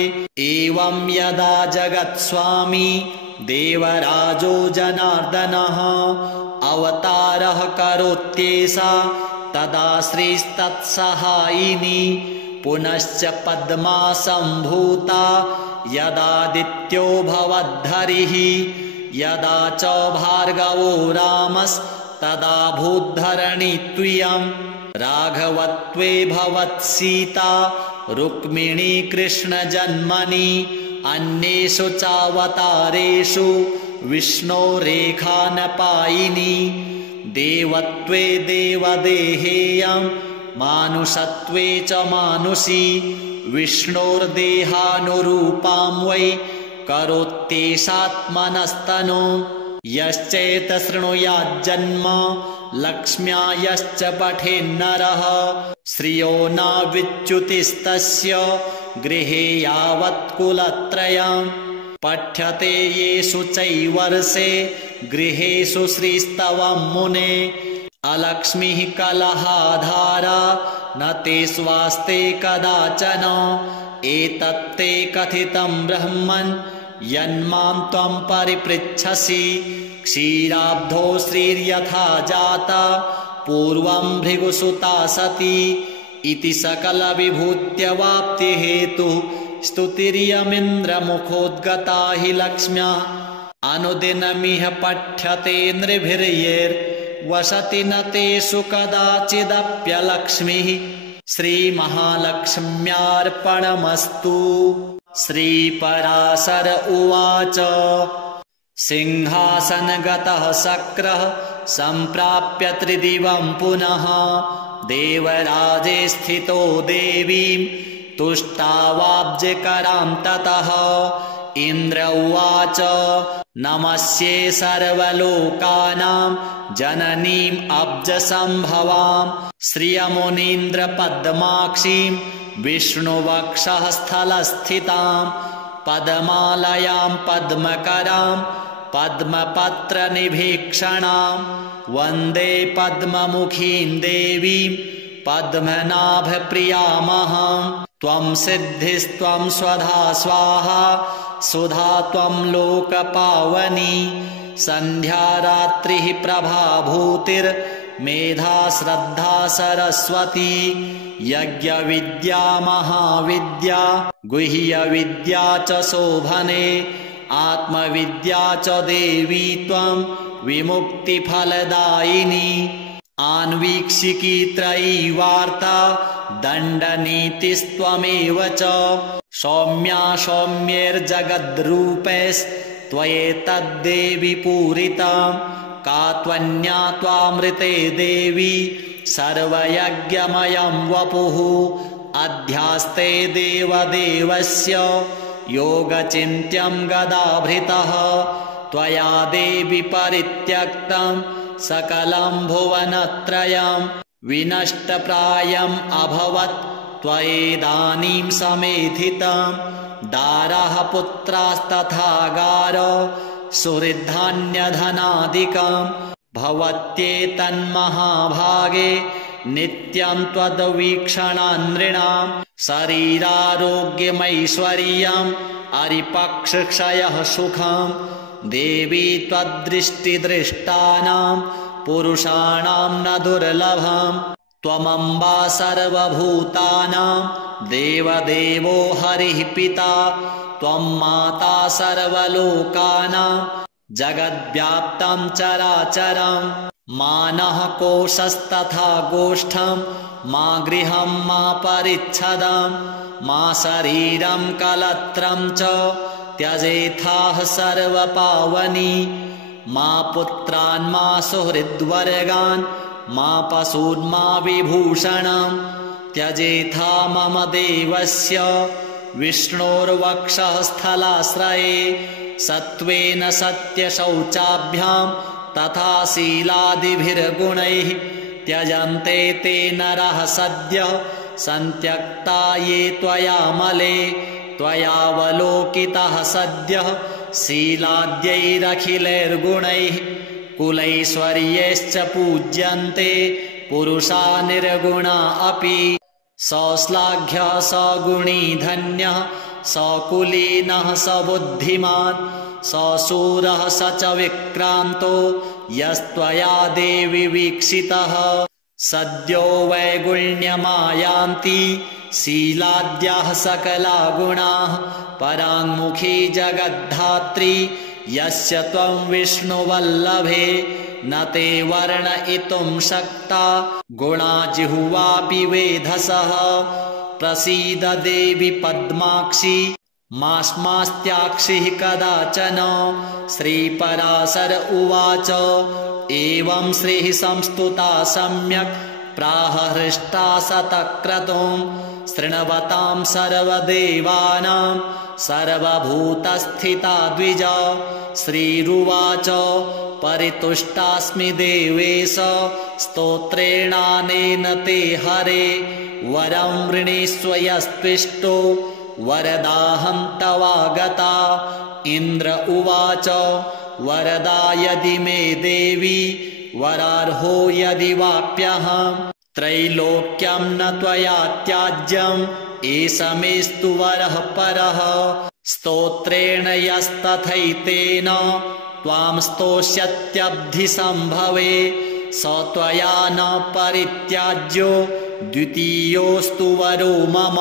एवं यदा जगत्स्वामी देवराजो जनार्दनः अवतारः करोत्येषा तदा श्रीस्तत्सहायिनी पुनश्च पद्मा सम्भूता यदादित्यो भवद्धरिः यदा च भार्गवो रामस्तदा भूद्धरणि त्वियं राघवत्वे भवत्सीता रुक्मिणी कृष्णजन्मनि अन्येषु चावतारेषु विष्णोरेखानपायिनी देवत्वे देवदेहेयं मानुषत्वे च मानुषी विष्णोर्देहानुरूपां वै करोत्येषात्मनस्तनु यश्चैतशृणुयाज्जन्म लक्ष्म्या यश्च पठेन्नरः श्रियो न विच्युतिस्तस्य गृहे यावत्कुलत्रयं पठ्यते येषु चैवर्षे गृहेषु श्रीस्तवं मुने अलक्ष्मीः कलहाधारा न ते स्वास्ते कदाचन एतत्ते कथितं ब्रह्मन् यन्मां त्वं परिपृच्छसि क्षीराब्धो श्रीर्यथा जाता पूर्वं भृगुसुता सती इति सकलविभूत्यवाप्तिहेतुः स्तुतिर्यमिन्द्रमुखोद्गता हि लक्ष्म्या अनुदिनमिह पठ्यते नृभिर्यैर्वसति न तेषु कदाचिदप्यलक्ष्मीः श्रीमहालक्ष्म्यार्पणमस्तु। श्रीपराशर उवाच सिंहासनगतः शक्रः सम्प्राप्य त्रिदिवं पुनः देवराजे स्थितो देवीं तुष्टावाब्जकरां ततः इन्द्र उवाच नमस्ये सर्वलोकानां जननीम् अब्जसम्भवां श्रियमुनीन्द्रपद्माक्षीं विष्णुवक्षः स्थलस्थितां पद्मालयां पद्मकरां पद्मपत्रनिभीक्षणां वन्दे पद्ममुखीं देवीं पद्मनाभप्रियामहं त्वं सिद्धिस्त्वं स्वधा स्वाहा सुधा त्वं लोकपावनी सन्ध्या रात्रिः प्रभाभूतिर्मेधा श्रद्धा सरस्वती यज्ञविद्या महाविद्या गुह्यविद्या च शोभने आत्मविद्या च देवी त्वं विमुक्तिफलदायिनी आन्वीक्षिकी त्रयी वार्ता दण्डनीतिस्त्वमेव च सौम्या सौम्यैर्जगद्रूपैस्त्वयेतद्देवि पूरितां का त्वन्या त्वामृते देवी सर्वयज्ञमयं वपुः अध्यास्ते देवदेवस्य योगचिन्त्यं गदाभृतः त्वया देवि परित्यक्तं सकलं भुवनत्रयं विनष्टप्रायम् अभवत् त्वयेदानीं समेधितं दारः पुत्रास्तथा गारो सुहृद्धान्यधनादिकं भवत्येतन्महाभागे नित्यं त्वद्वीक्षणान्नृणां शरीरारोग्यमैश्वर्यम् अरिपक्षक्षयः सुखं देवी त्वद्दृष्टिदृष्टानां पुरुषाणां न दुर्लभं त्वमम्बा सर्वभूतानां देवदेवो हरिः पिता त्वं माता सर्वलोकानां जगद्व्याप्तं चराचरं मा नः कोशस्तथा गोष्ठं मा गृहं मा परिच्छदं मा शरीरं कलत्रं च त्यजेथाः सर्वपावनी मा पुत्रान् मा सुहृद्वर्गान् मा पशून् मा विभूषणं त्यजेथा मम देवस्य विष्णोर्वक्षः स्थलाश्रये सत्त्वेन सत्यशौचाभ्यां तथा शीलादिभिर्गुणैः त्यजन्ते ते नरः सद्यः सन्त्यक्ता ये त्वयामले त्वयावलोकितः सद्यः शीलाद्यैरखिलैर्गुणैः कुलैश्वर्यैश्च पूज्यन्ते पुरुषा निर्गुणा अपि सौश्लाघ्यः सगुणी धन्यः सकुलीनः स बुद्धिमान् सशूरः स च विक्रान्तो यस्त्वया देवि वीक्षितः सद्यो वैगुण्यमायान्ति शीलाद्याः सकला गुणाः पराङ्मुखी जगद्धात्री यस्य त्वं विष्णुवल्लभे न ते वर्णयितुं शक्ता गुणा जिह्वापि वेधसः प्रसीद देवि पद्माक्षी मास्मास्त्याक्षिः कदाचन श्रीपराशर उवाच एवं श्रीः संस्तुता सम्यक् प्राह हृष्टा शतक्रतुं शृण्वतां सर्वदेवानां सर्वभूतस्थिता द्विज श्रीरुवाच परितुष्टास्मि देवेश स्तोत्रेणानेन ते हरे वरं वृणीष्व यस्त्विष्टो वरदाहं तवागता इन्द्र उवाच वरदा यदि मे देवी वरार्हो यदि वाप्यहं त्रैलोक्यं न त्वया त्याज्यम् एष मेस्तु वरः परः स्तोत्रेण यस्तथैतेन त्वां स्तोष्यत्यब्धिसम्भवे स त्वया न परित्याज्यो द्वितीयोऽस्तु वरो मम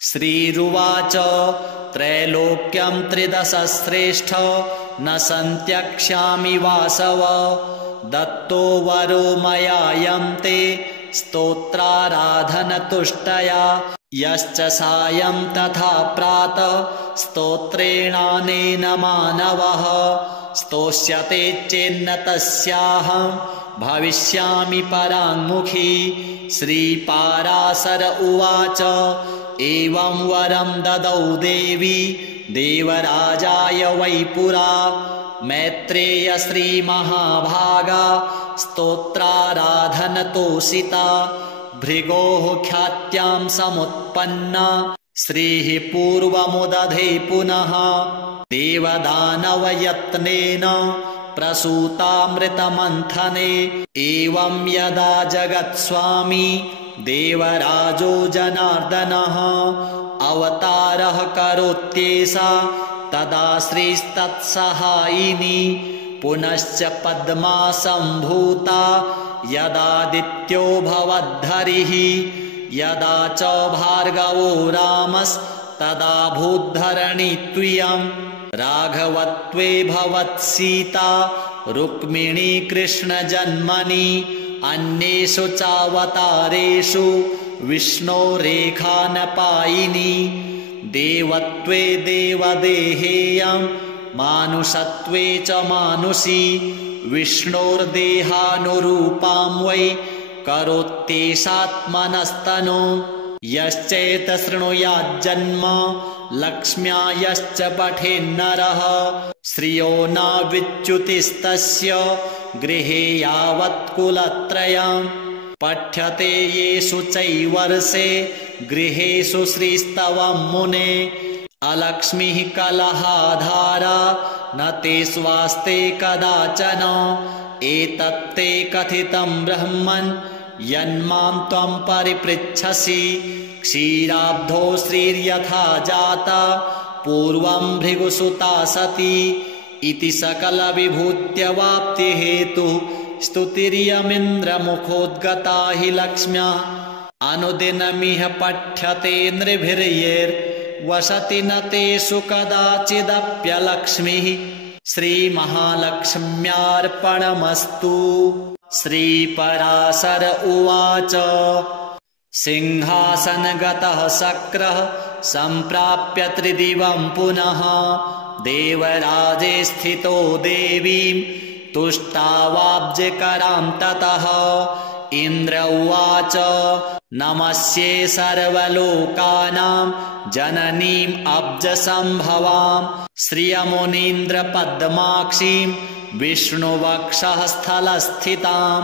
श्रीरुवाच त्रैलोक्यं त्रिदशश्रेष्ठ न सन्त्यक्ष्यामि वासव दत्तो वरो मयायं ते स्तोत्राराधनतुष्टया यश्च सायं तथा प्रातः स्तोत्रेणानेन मानवः स्तोष्यते चेन्न तस्याहं भविष्यामि पराङ्मुखी श्रीपराशर उवाच एवं वरं ददौ देवी देवराजाय वै पुरा मैत्रेय श्रीमहाभागा स्तोत्राराधनतोषिता भृगोः ख्यात्यां समुत्पन्ना श्रीः पूर्वमुदधे पुनः देवदानवयत्नेन प्रसूतामृतमन्थने। एवं यदा जगत्स्वामी देवराजो जनार्दनः अवतारः करोत्येषा तदा श्रीस्तत्सहायिनी। पुनश्च पद्मा सम्भूता यदादित्यो भवद्धरिः। यदा च भार्गवो रामस्तदा भूद्धरणी त्वियं। राघवत्वे भवत्सीता रुक्मिणी कृष्णजन्मनि। अन्येषु चावतारेषु विष्णोरेखानपायिनी। देवत्वे देवदेहेयं मानुषत्वे च मानुषी। विष्णोर्देहानुरूपां वै करोत्येषात्मनस्तनु। यश्चैतशृणुयाज्जन्म लक्ष्म्या यश्च पठेन्नरः। श्रियो न विच्युतिस्तस्य गृहे यावत्कुलत्रयम्। पठ्यते येषु चैवर्षे गृहेषु श्रीस्तवं मुने। अलक्ष्मीः कलहाधारा न ते स्वास्ते कदाचन। एतत्ते कथितं ब्रह्मन् यन्मां त्वं परिपृच्छसि। क्षीराब्धो श्रीर्यथा जाता पूर्वं भृगुसुता सती। इति सकलविभूत्यवाप्तिहेतुः स्तुतिरियमिन्द्रमुखोद्गता हि लक्ष्म्या। अनुदिनमिह पठ्यते नृभिर्यैर्वसति न तेषु कदाचिदप्यलक्ष्मीः। श्रीमहालक्ष्म्यार्पणमस्तु। श्रीपराशर उवाच। सिंहासनगतः शक्रः सम्प्राप्य त्रिदिवं पुनः। देवराजे स्थितो देवीं तुष्टावाब्जकरां ततः। इन्द्र उवाच नमस्ये सर्वलोकानां जननीम् अब्जसम्भवां। श्रियमुनीन्द्रपद्माक्षीं विष्णुवक्षः स्थलस्थितां।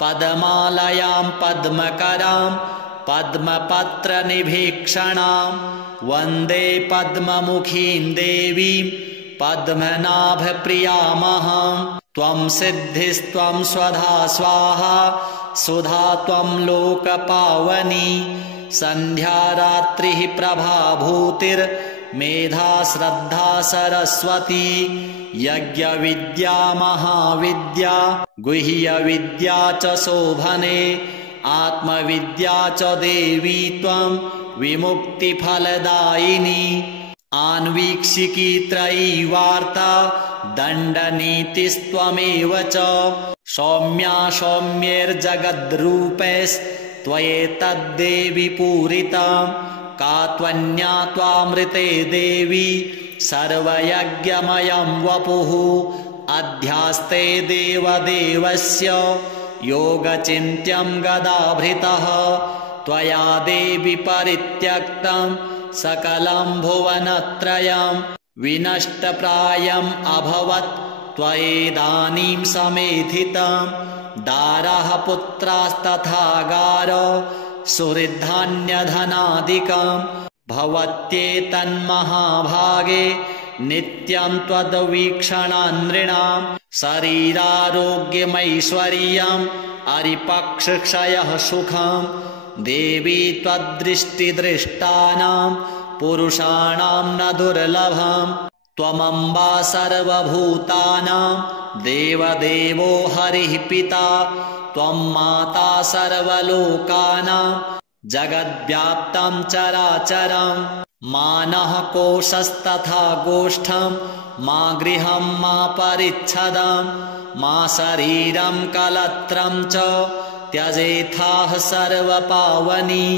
पद्मालयां पद्मकरां पद्मपत्रनिभीक्षणां। वन्दे पद्ममुखीं देवीं पद्मनाभप्रियामहं। त्वं सिद्धिस्त्वं स्वधा स्वाहा सुधा त्वं लोकपावनी। सन्ध्या रात्रिः प्रभाभूतिर्मेधा श्रद्धा सरस्वती। यज्ञविद्या महाविद्या गुह्यविद्या च शोभने। आत्मविद्या च देवी त्वं विमुक्तिफलदायिनी। आन्वीक्षिकी त्रयी वार्ता दण्डनीतिस्त्वमेव च। सौम्या सौम्यैर्जगद्रूपैस्त्वयेतद्देवि पूरितां। का त्वन्या त्वामृते देवी सर्वयज्ञमयं वपुः। अध्यास्ते देवदेवस्य योगचिन्त्यं गदाभृतः। त्वया देवि परित्यक्तं सकलं भुवनत्रयं। विनष्टप्रायम् अभवत् त्वयेदानीं समेधितं। दारः पुत्रास्तथा गारो सुहृद्धान्यधनादिकं। भवत्येतन्महाभागे नित्यं त्वद्वीक्षणान्नृणां। शरीरारोग्यमैश्वर्यम् अरिपक्षक्षयः सुखम्। देवी त्वद्दृष्टिदृष्टानां पुरुषाणां न दुर्लभम्। त्वमम्बा सर्वभूतानां देवदेवो हरिः पिता। त्वं माता सर्वलोकानां जगद्व्याप्तं चराचरम्। मा नः कोशस्तथा गोष्ठं मा गृहं मा परिच्छदं। मा शरीरं कलत्रं च त्यजेथाः सर्वपावनी।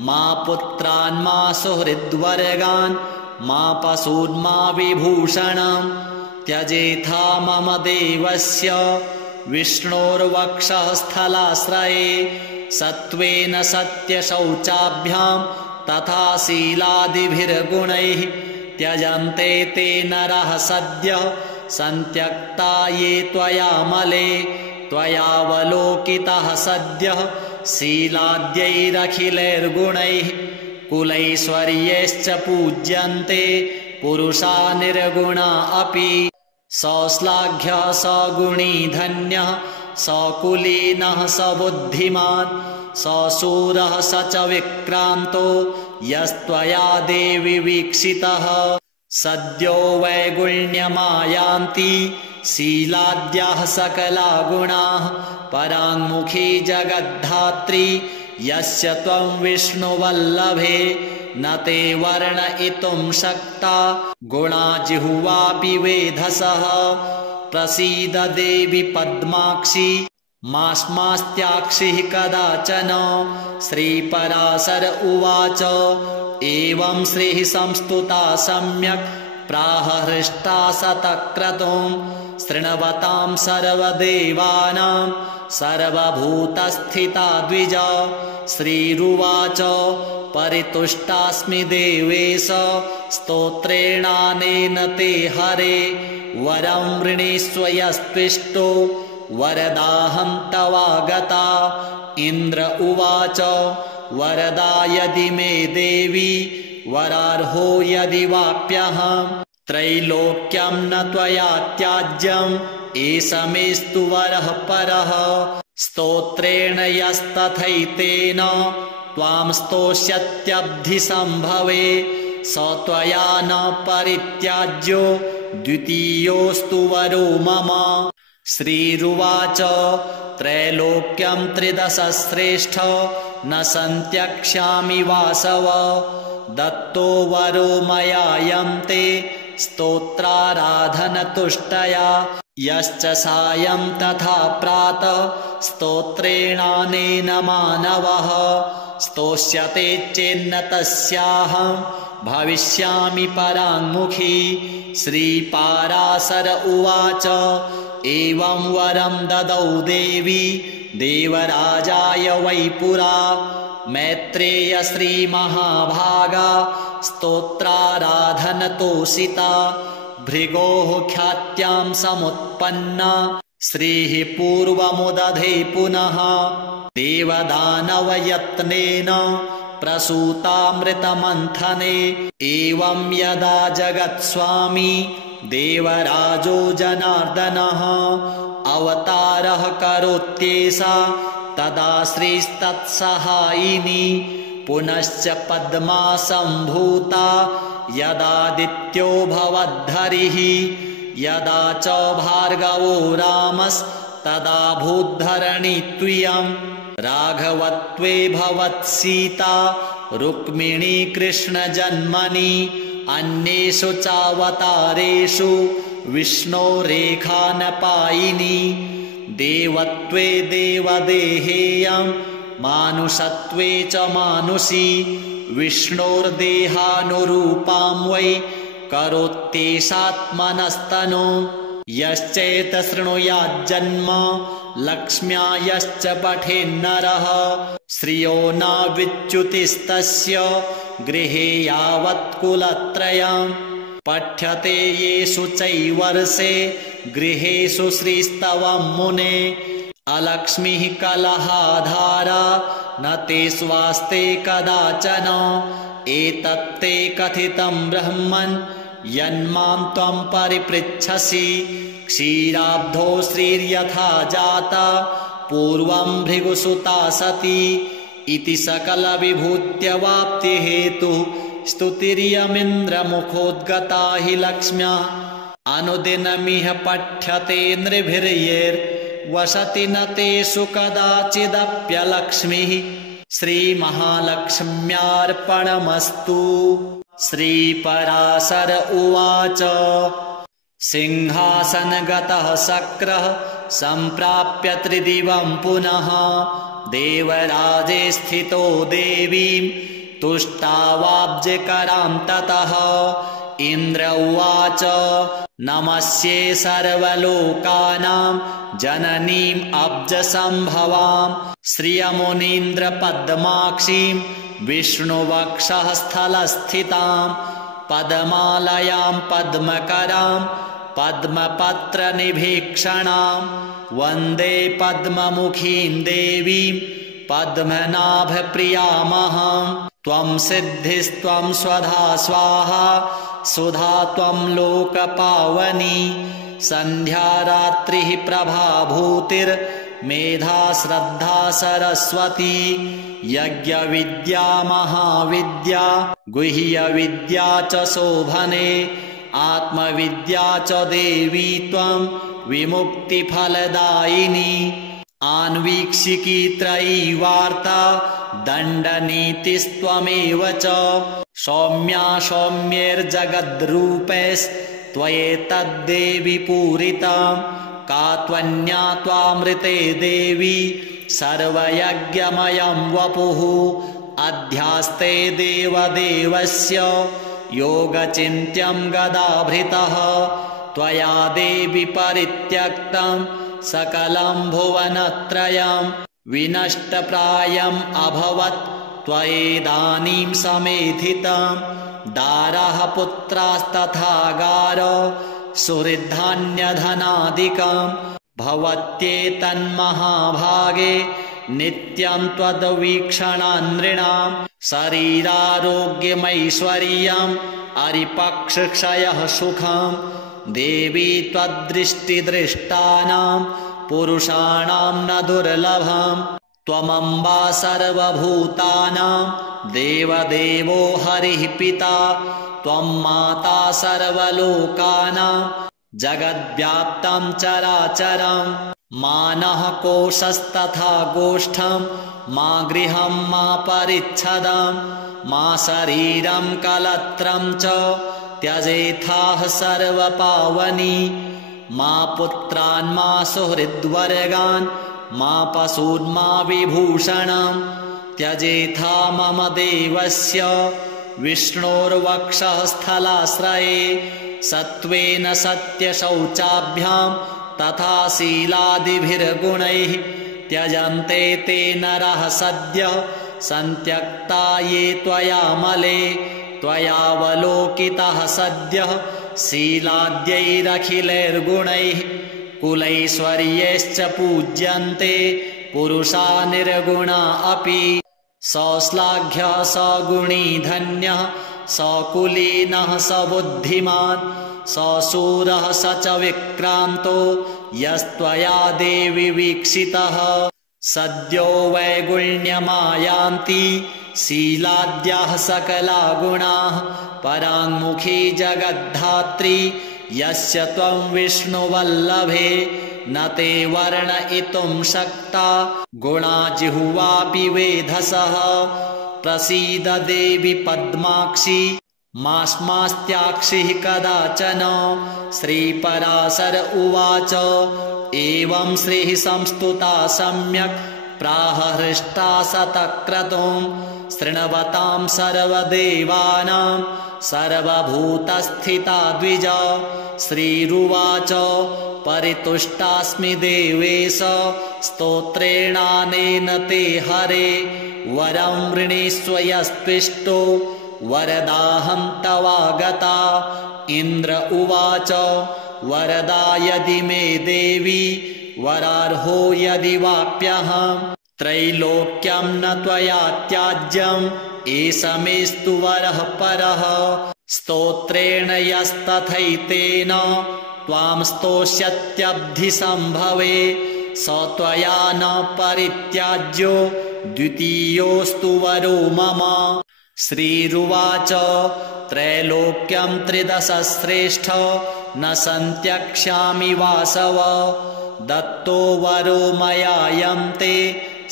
मा पुत्रान् मा सुहृद्वर्गान् मा पशून् मा विभूषणं। त्यजेथा मम देवस्य विष्णोर्वक्षः स्थलाश्रये। सत्त्वेन सत्यशौचाभ्यां तथा शीलादिभिर्गुणैः। त्यजन्ते ते नरः सद्यः सन्त्यक्ता ये त्वयामले। त्वयावलोकितः सद्यः शीलाद्यैरखिलैर्गुणैः। कुलैश्वर्यैश्च पूज्यन्ते पुरुषा निर्गुणा अपि सौश्लाघ्यः सगुणी धन्यः सकुलीनः स बुद्धिमान् सशूरः स च विक्रान्तो यस्त्वया देवि वीक्षितः सद्यो वैगुण्यमायान्ति शीलाद्याः सकला गुणाः पराङ्मुखी जगद्धात्री यस्य त्वं विष्णुवल्लभे न ते वर्णयितुं शक्ता गुणा जिह्वापि वेधसः प्रसीद देवि पद्माक्षी मास्मास्त्याक्षिः कदाचन श्रीपराशर उवाच एवं श्रीः संस्तुता सम्यक् प्राह हृष्टा शतक्रतुं शृण्वतां सर्वदेवानां सर्वभूतस्थिता द्विजा श्रीरुवाच परितुष्टास्मि देवेश स्तोत्रेणानेन ते हरे वरं वृणीष्व यस्त्विष्टो वरदाहं तवागता इन्द्र उवाच वरदा यदि मे देवी वरार्हो यदि वाप्यहं त्रैलोक्यं न त्वया त्याज्यम् एष मेस्तु वरः परः स्तोत्रेण यस्तथैतेन त्वां स्तोष्यत्यब्धिसम्भवे स त्वया न परित्याज्यो द्वितीयोऽस्तु वरो मम श्रीरुवाच त्रैलोक्यं त्रिदशश्रेष्ठ न सन्त्यक्ष्यामि वासव दत्तो वरो मयायं ते स्तोत्राराधनतुष्टया यश्च सायं तथा प्रातः स्तोत्रेणानेन मानवः स्तोष्यते चेन्न तस्याहं भविष्यामि पराङ्मुखी श्रीपराशर उवाच एवं वरं ददौ देवी देवराजाय वै पुरा मैत्रेय श्रीमहाभागा स्तोत्राराधनतोषिता भृगोः ख्यात्यां समुत्पन्ना श्रीः पूर्वमुदधे पुनः देवदानवयत्नेन प्रसूतामृतमन्थने एवं यदा जगत्स्वामी देवराजो जनार्दनः अवतारः करोत्येषा तदा श्रीस्तत्सहायिनी पुनश्च पद्मा सम्भूता यदादित्यो भवद्धरिः यदा च भार्गवो रामस्तदा भूद्धरणि त्वियं राघवत्वे भवत्सीता रुक्मिणी कृष्णजन्मनि अन्येषु चावतारेषु विष्णोरेखानपायिनी देवत्वे देवदेहेयं मानुषत्वे च मानुषी विष्णोर्देहानुरूपां वै करोत्येषात्मनस्तनु यश्चैतशृणुयाज्जन्म लक्ष्म्या यश्च पठेन्नरः श्रियो न विच्युतिस्तस्य गृहे यावत्कुलत्रयं पठ्यते येषु चैवर्षे गृहेषु श्रीस्तवं मुने अलक्ष्मीः कलहाधारा न ते स्वास्ते कदाचन एतत्ते कथितं ब्रह्मन् यन्मां त्वं परिपृच्छसि क्षीराब्धो श्रीर्यथा जाता पूर्वं भृगुसुता सती इति सकलविभूत्यवाप्तिहेतुः स्तुतिर्यमिन्द्रमुखोद्गता हि लक्ष्म्या अनुदिनमिह पठ्यते नृभिर्यैर्वसति न तेषु कदाचिदप्यलक्ष्मीः श्रीमहालक्ष्म्यार्पणमस्तु। श्रीपराशर उवाच सिंहासनगतः शक्रः सम्प्राप्य त्रिदिवं पुनः देवराजे स्थितो देवीं तुष्टावाब्जकरां ततः इन्द्र उवाच नमस्ये सर्वलोकानां जननीम् अब्जसम्भवां श्रियमुनीन्द्रपद्माक्षीं विष्णुवक्षःस्थलस्थितां पद्मालयां पद्मकरां पद्मपत्रनिभीक्षणां वन्दे पद्ममुखीं देवीं पद्मनाभप्रियामहं त्वं सिद्धिस्त्वं स्वधा स्वाहा सुधा त्वं लोकपावनी सन्ध्यारात्रिः प्रभाभूतिर्मेधा श्रद्धा सरस्वती यज्ञविद्या महाविद्या गुह्यविद्या च शोभने आत्मविद्या च देवी त्वं विमुक्तिफलदायिनी आन्वीक्षिकी त्रयी वार्ता दण्डनीतिस्त्वमेव च सौम्या सौम्यैर्जगद्रूपैस्त्वयेतद्देवि पूरितां का त्वन्या त्वामृते देवी सर्वयज्ञमयं वपुः अध्यास्ते देवदेवस्य योगचिन्त्यं गदाभृतः त्वया देवि परित्यक्तं सकलं भुवनत्रयं विनष्टप्रायम् अभवत् त्वयेदानीं समेधितं दारः पुत्रास्तथा गारो सुहृद्धान्यधनादिकं भवत्येतन्महाभागे नित्यं त्वद्वीक्षणान्नृणां शरीरारोग्यमैश्वर्यम् अरिपक्षक्षयः सुखं देवी त्वद्दृष्टिदृष्टानां पुरुषाणां न दुर्लभं त्वमम्बा सर्वभूतानां देवदेवो हरिः पिता त्वं माता सर्वलोकानां जगद्व्याप्तं चराचरं मा नः कोशस्तथा गोष्ठं मा गृहं मा परिच्छदं मा शरीरं कलत्रं च त्यजेथाः सर्वपावनी मा पुत्रान् मा सुहृद्वर्गान् मा पशून् मा विभूषणं त्यजेथा मम देवस्य विष्णोर्वक्षः स्थलाश्रये सत्त्वेन सत्यशौचाभ्यां तथा शीलादिभिर्गुणैः त्यजन्ते ते नरः सद्यः सन्त्यक्ता ये त्वयामले त्वयावलोकितः सद्यः शीलाद्यैरखिलैर्गुणैः कुलैश्वर्यैश्च पूज्यन्ते पुरुषा निर्गुणा अपि सौश्लाघ्यः सगुणी धन्यः सकुलीनः सबुद्धिमान् सशूरः स च विक्रान्तो यस्त्वया देवि वीक्षितः सद्यो वैगुण्यमायान्ति शीलाद्याः सकला गुणाः पराङ्मुखी जगद्धात्री यस्य त्वं विष्णुवल्लभे न ते वर्णयितुं शक्ता गुणा जिह्वापि वेधसः प्रसीद देवि पद्माक्षी मास्मास्त्याक्षिः कदाचन श्रीपराशर उवाच एवं श्रीः संस्तुता सम्यक् प्राह हृष्टा शतक्रतुं शृण्वतां सर्वदेवानां सर्वभूतस्थिता द्विज श्रीरुवाच परितुष्टास्मि देवेश स्तोत्रेणानेन ते हरे वरं वृणीष्व यस्त्विष्टो वरदाहं तवागता इन्द्र उवाच वरदा यदि मे देवी वरार्हो यदि वाप्यहं त्रैलोक्यं न त्वया त्याज्यम् एष मेस्तु वरः परः स्तोत्रेण यस्तथैतेन त्वां स्तोष्यत्यब्धिसम्भवे स त्वया न परित्याज्यो द्वितीयोऽस्तु वरो मम श्रीरुवाच त्रैलोक्यं त्रिदशश्रेष्ठ न सन्त्यक्ष्यामि वासव दत्तो वरो मयायं ते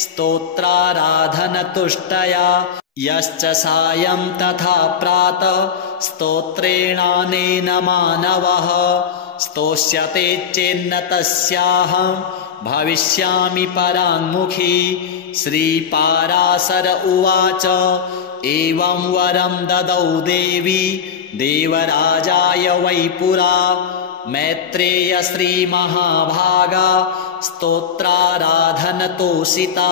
स्तोत्राराधनतुष्टया यश्च सायं तथा प्रातः स्तोत्रेणानेन मानवः स्तोष्यते चेन्न तस्याहं भविष्यामि पराङ्मुखी श्रीपराशर उवाच एवं वरं ददौ देवी देवराजाय वै पुरा मैत्रेय श्रीमहाभागा स्तोत्राराधनतोषिता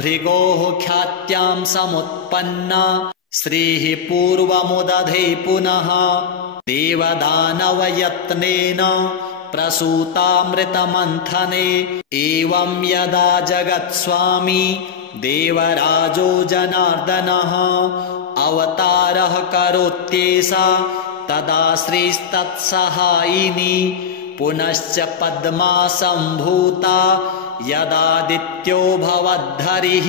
भृगोः ख्यात्यां समुत्पन्ना श्रीः पूर्वमुदधे पुनः देवदानवयत्नेन प्रसूतामृतमन्थने एवं यदा जगत्स्वामी देवराजो जनार्दनः अवतारः करोत्येषा तदा श्रीस्तत्सहायिनी पुनश्च पद्मा सम्भूता यदादित्यो भवद्धरिः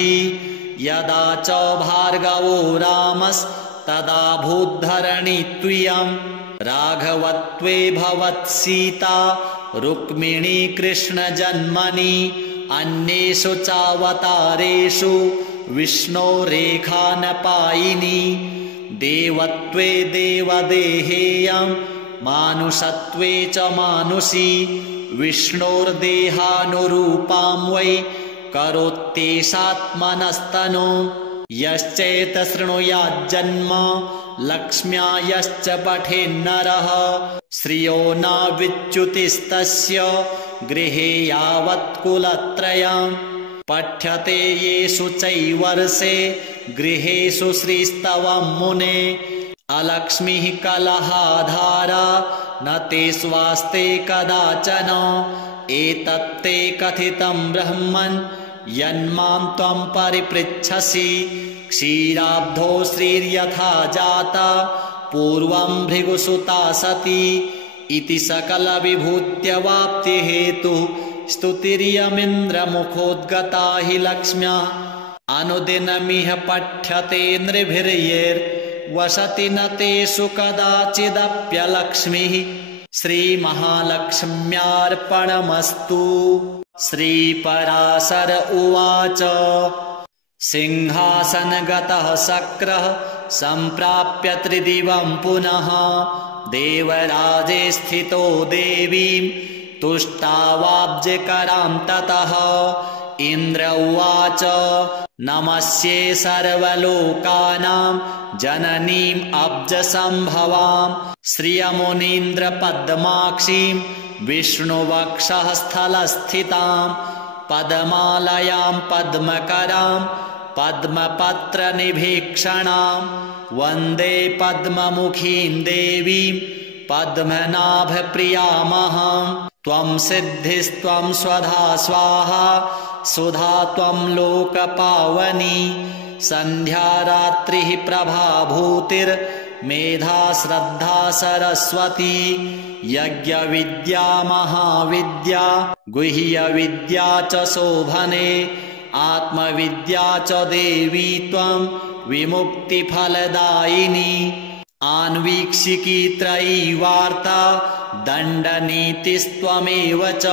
यदा च भार्गवो रामस्तदा भूद्धरणी त्वियम् राघवत्वे भवत्सीता रुक्मिणी कृष्णजन्मनि अन्येषु चावतारेषु विष्णोरेखानपायिनी देवत्वे देवदेहेयं मानुषत्वे च मानुषी विष्णोर्देहानुरूपां वै करोत्येषात्मनस्तनु यश्चैतशृणुयाज्जन्म लक्ष्म्या यश्च पठेन्नरः श्रियो न विच्युतिस्तस्य गृहे यावत्कुलत्रयम् पठ्यते येषु चैवर्षे गृहेषु श्रीस्तवं मुने अलक्ष्मीः कलहाधारा न ते स्वास्ते कदाचन एतत्ते कथितं ब्रह्मन् यन्मां त्वं परिपृच्छसि क्षीराब्धो श्रीर्यथा जाता पूर्वं भृगुसुता सती इति सकलविभूत्यवाप्तिहेतुः स्तुतिरियमिन्द्रमुखोद्गता हि लक्ष्म्या अनुदिनमिह पठ्यते नृभिर्यैर्वसति न तेषु कदाचिदप्यलक्ष्मीः श्रीमहालक्ष्म्यार्पणमस्तु। श्रीपराशर उवाच सिंहासनगतः शक्रः सम्प्राप्य त्रिदिवं पुनः देवराजे स्थितो देवीं तुष्टावाब्जकरां ततः इन्द्र उवाच नमस्ये सर्वलोकानां जननीम् अब्जसम्भवां श्रियमुनीन्द्रपद्माक्षीं विष्णुवक्षःस्थलस्थितां पद्मालयां पद्मकरां पद्मपत्रनिभीक्षणां वन्दे पद्ममुखीं देवीं पद्मनाभप्रियामहं त्वं सिद्धिस्त्वं स्वधा स्वाहा सुधा त्वं लोकपावनी सन्ध्या रात्रिः प्रभाभूतिर्मेधा श्रद्धा सरस्वती यज्ञविद्या महाविद्या गुह्यविद्या च शोभने आत्मविद्या च देवी त्वं विमुक्तिफलदायिनी आन्वीक्षिकी त्रयी वार्ता दण्डनीतिस्त्वमेव च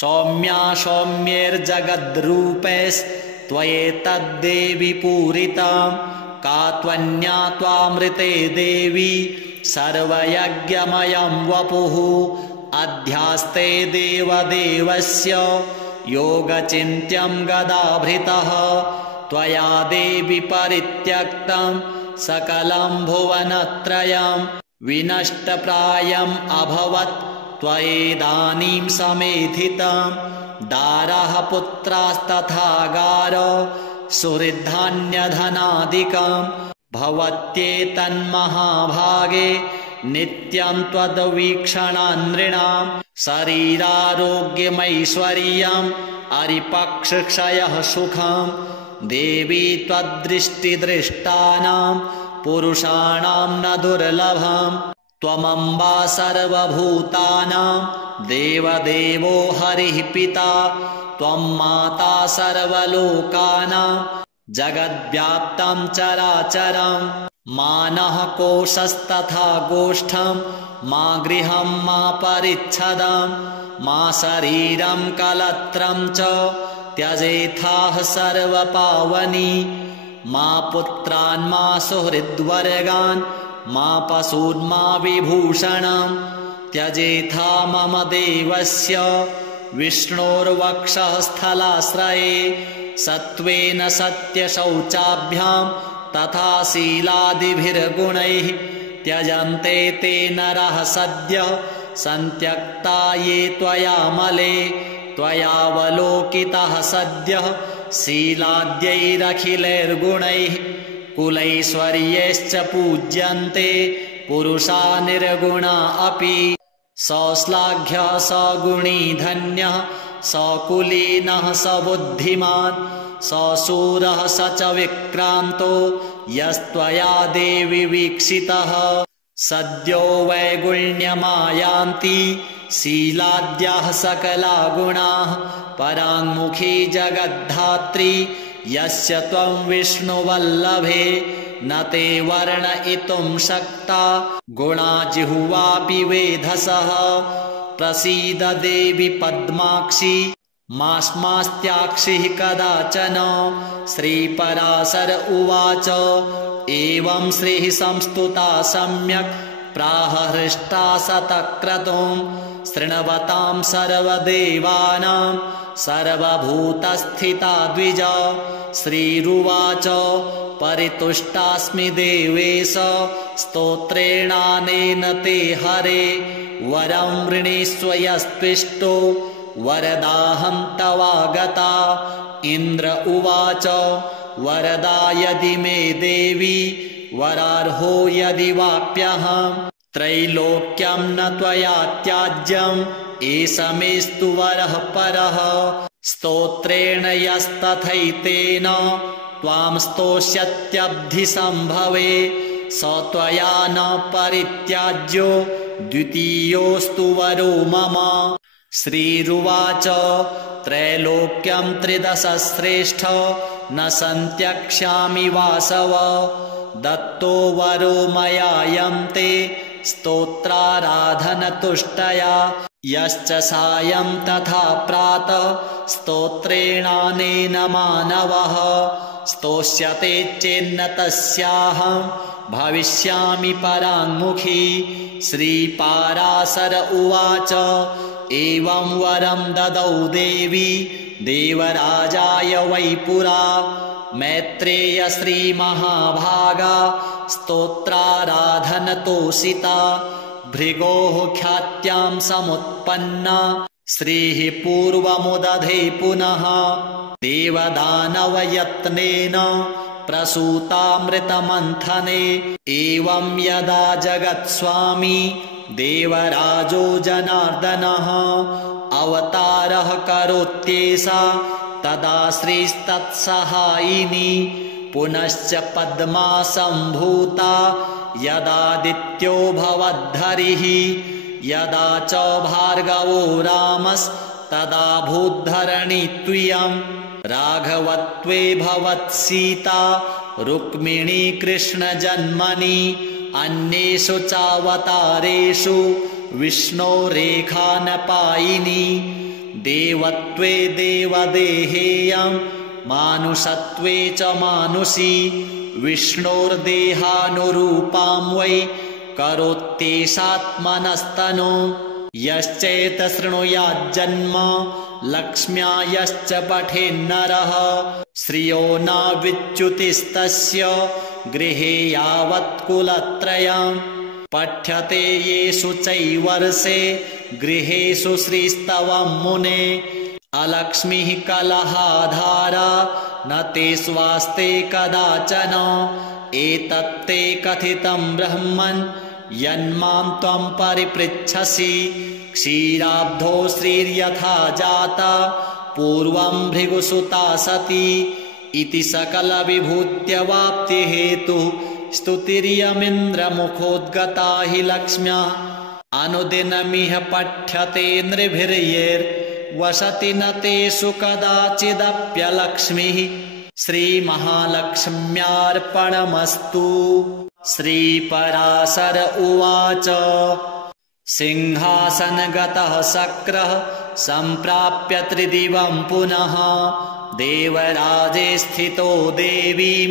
सौम्या सौम्यैर्जगद्रूपैस्त्वयेतद्देवि पूरितां का त्वन्या त्वामृते देवी सर्वयज्ञमयं वपुः अध्यास्ते देवदेवस्य योगचिन्त्यं गदाभृतः त्वया देवि परित्यक्तं सकलं भुवनत्रयं विनष्टप्रायम् अभवत् त्वयेदानीं समेधितं दारः पुत्रास्तथा गारो सुहृद्धान्यधनादिकं भवत्येतन्महाभागे नित्यं त्वद्वीक्षणान्नृणां शरीरारोग्यमैश्वर्यम् अरिपक्षक्षयः सुखं देवी त्वद्दृष्टिदृष्टानां पुरुषाणां न दुर्लभं त्वमम्बा सर्वभूतानां देवदेवो हरिः पिता त्वं माता सर्वलोकानां जगद्व्याप्तं चराचरं मा नः कोशस्तथा गोष्ठं मा गृहं मा परिच्छदं मा शरीरं कलत्रं च त्यजेथाः सर्वपावनी मा पुत्रान् मा सुहृद्वर्गान् मा पशून् मा विभूषणं त्यजेथा मम देवस्य विष्णोर्वक्षःस्थलाश्रये सत्त्वेन सत्यशौचाभ्यां तथा शीलादिभिर्गुणैः त्यजन्ते ते नरः सद्यः सन्त्यक्ता ये त्वयामले त्वयावलोकितः सद्यः शीलाद्यैरखिलैर्गुणैः कुलैश्वर्यैश्च पूज्यन्ते पुरुषा निर्गुणा अपि सौश्लाघ्यः सगुणी धन्यः सकुलीनः सबुद्धिमान् सशूरः स च विक्रान्तो यस्त्वया देवि वीक्षितः सद्यो वैगुण्यमायान्ति शीलाद्याः सकला गुणाः पराङ्मुखी जगद्धात्री यस्य त्वं विष्णुवल्लभे न ते वर्णयितुं शक्ता गुणा जिह्वापि वेधसः प्रसीद देवि पद्माक्षी मास्मास्त्याक्षिः कदाचन। श्रीपराशर उवाच एवं श्रीः संस्तुता सम्यक् प्राह हृष्टा शतक्रतुं शृण्वतां सर्वदेवानां सर्वभूतस्थिता द्विज। श्रीरुवाच परितुष्टास्मि देवेश स्तोत्रेणानेन ते हरे वरं वृणीष्व यस्त्विष्टो वरदाहं तवागता। इन्द्र उवाच वरदा यदि मे देवी वरार्हो यदि वाप्यहं त्रैलोक्यं न त्वया त्याज्यम् एष मेस्तु वरः परः। स्तोत्रेण यस्तथैतेन त्वां स्तोष्यत्यब्धिसम्भवे स त्वया न परित्याज्यो द्वितीयोऽस्तु वरो मम। श्रीरुवाच त्रैलोक्यं त्रिदशश्रेष्ठ न सन्त्यक्ष्यामि वासव दत्तो वरो मयायं ते स्तोत्राराधनतुष्टया। यश्च सायं तथा प्रातः स्तोत्रेणानेन मानवः स्तोष्यते चेन्न तस्याहं भविष्यामि पराङ्मुखी। श्रीपराशर उवाच एवं वरं ददौ देवी देवराजाय वै पुरा मैत्रेय श्रीमहाभागा स्तोत्राराधनतोषिता। भृगोः ख्यात्यां समुत्पन्ना श्रीः पूर्वमुदधे पुनः देवदानवयत्नेन प्रसूतामृतमन्थने। एवं यदा जगत्स्वामी देवराजो जनार्दनः अवतारः करोत्येषा तदा श्रीस्तत्सहायिनी। पुनश्च पद्मा सम्भूता यदादित्यो भवद्धरिः यदा च भार्गवो रामस्तदा भूद्धरणी त्वियं। राघवत्वे भवत्सीता रुक्मिणी कृष्णजन्मनि अन्येषु चावतारेषु विष्णोरेखानपायिनी। देवत्वे देवदेहेयं मानुषत्वे च मानुषी विष्णोर्देहानुरूपां वै करोत्येषात्मनस्तनु। यश्चैतशृणुयाज्जन्म लक्ष्म्या यश्च पठेन्नरः श्रियो न विच्युतिस्तस्य गृहे यावत्कुलत्रयं। पठ्यते येषु चैवर्षे गृहेषु श्रीस्तवं मुने अलक्ष्मीः कलहाधारा न ते स्वास्ते कदाचन। एतत्ते कथितं ब्रह्मन् यन्मां त्वं परिपृच्छसि क्षीराब्धो श्रीर्यथा जाता पूर्वं भृगुसुता सती इति सकलविभूत्यवाप्तिहेतुः स्तुतिर्यमिन्द्रमुखोद्गता हि लक्ष्म्या अनुदिनमिह पठ्यते नृभिर्यैर्वसति न तेषु कदाचिदप्यलक्ष्मीः। श्रीमहालक्ष्म्यार्पणमस्तु। श्रीपराशर उवाच सिंहासनगतः शक्रः सम्प्राप्य त्रिदिवं पुनः देवराजे स्थितो देवीं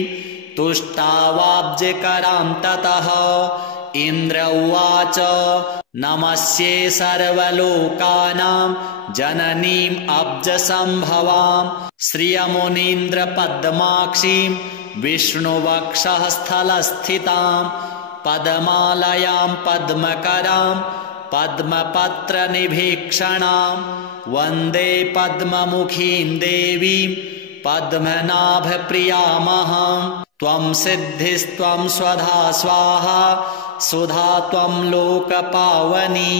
तुष्टावाब्जकरां ततः। इन्द्र उवाच नमस्ये सर्वलोकानां जननीम् अब्जसम्भवां श्रियमुनीन्द्रपद्माक्षीं विष्णुवक्षःस्थलस्थितां पद्मालयां पद्मकरां पद्मपत्रनिभीक्षणां वन्दे पद्ममुखीं देवीं पद्मनाभप्रियामहं। त्वं सिद्धिस्त्वं स्वधा स्वाहा सुधा त्वं लोकपावनी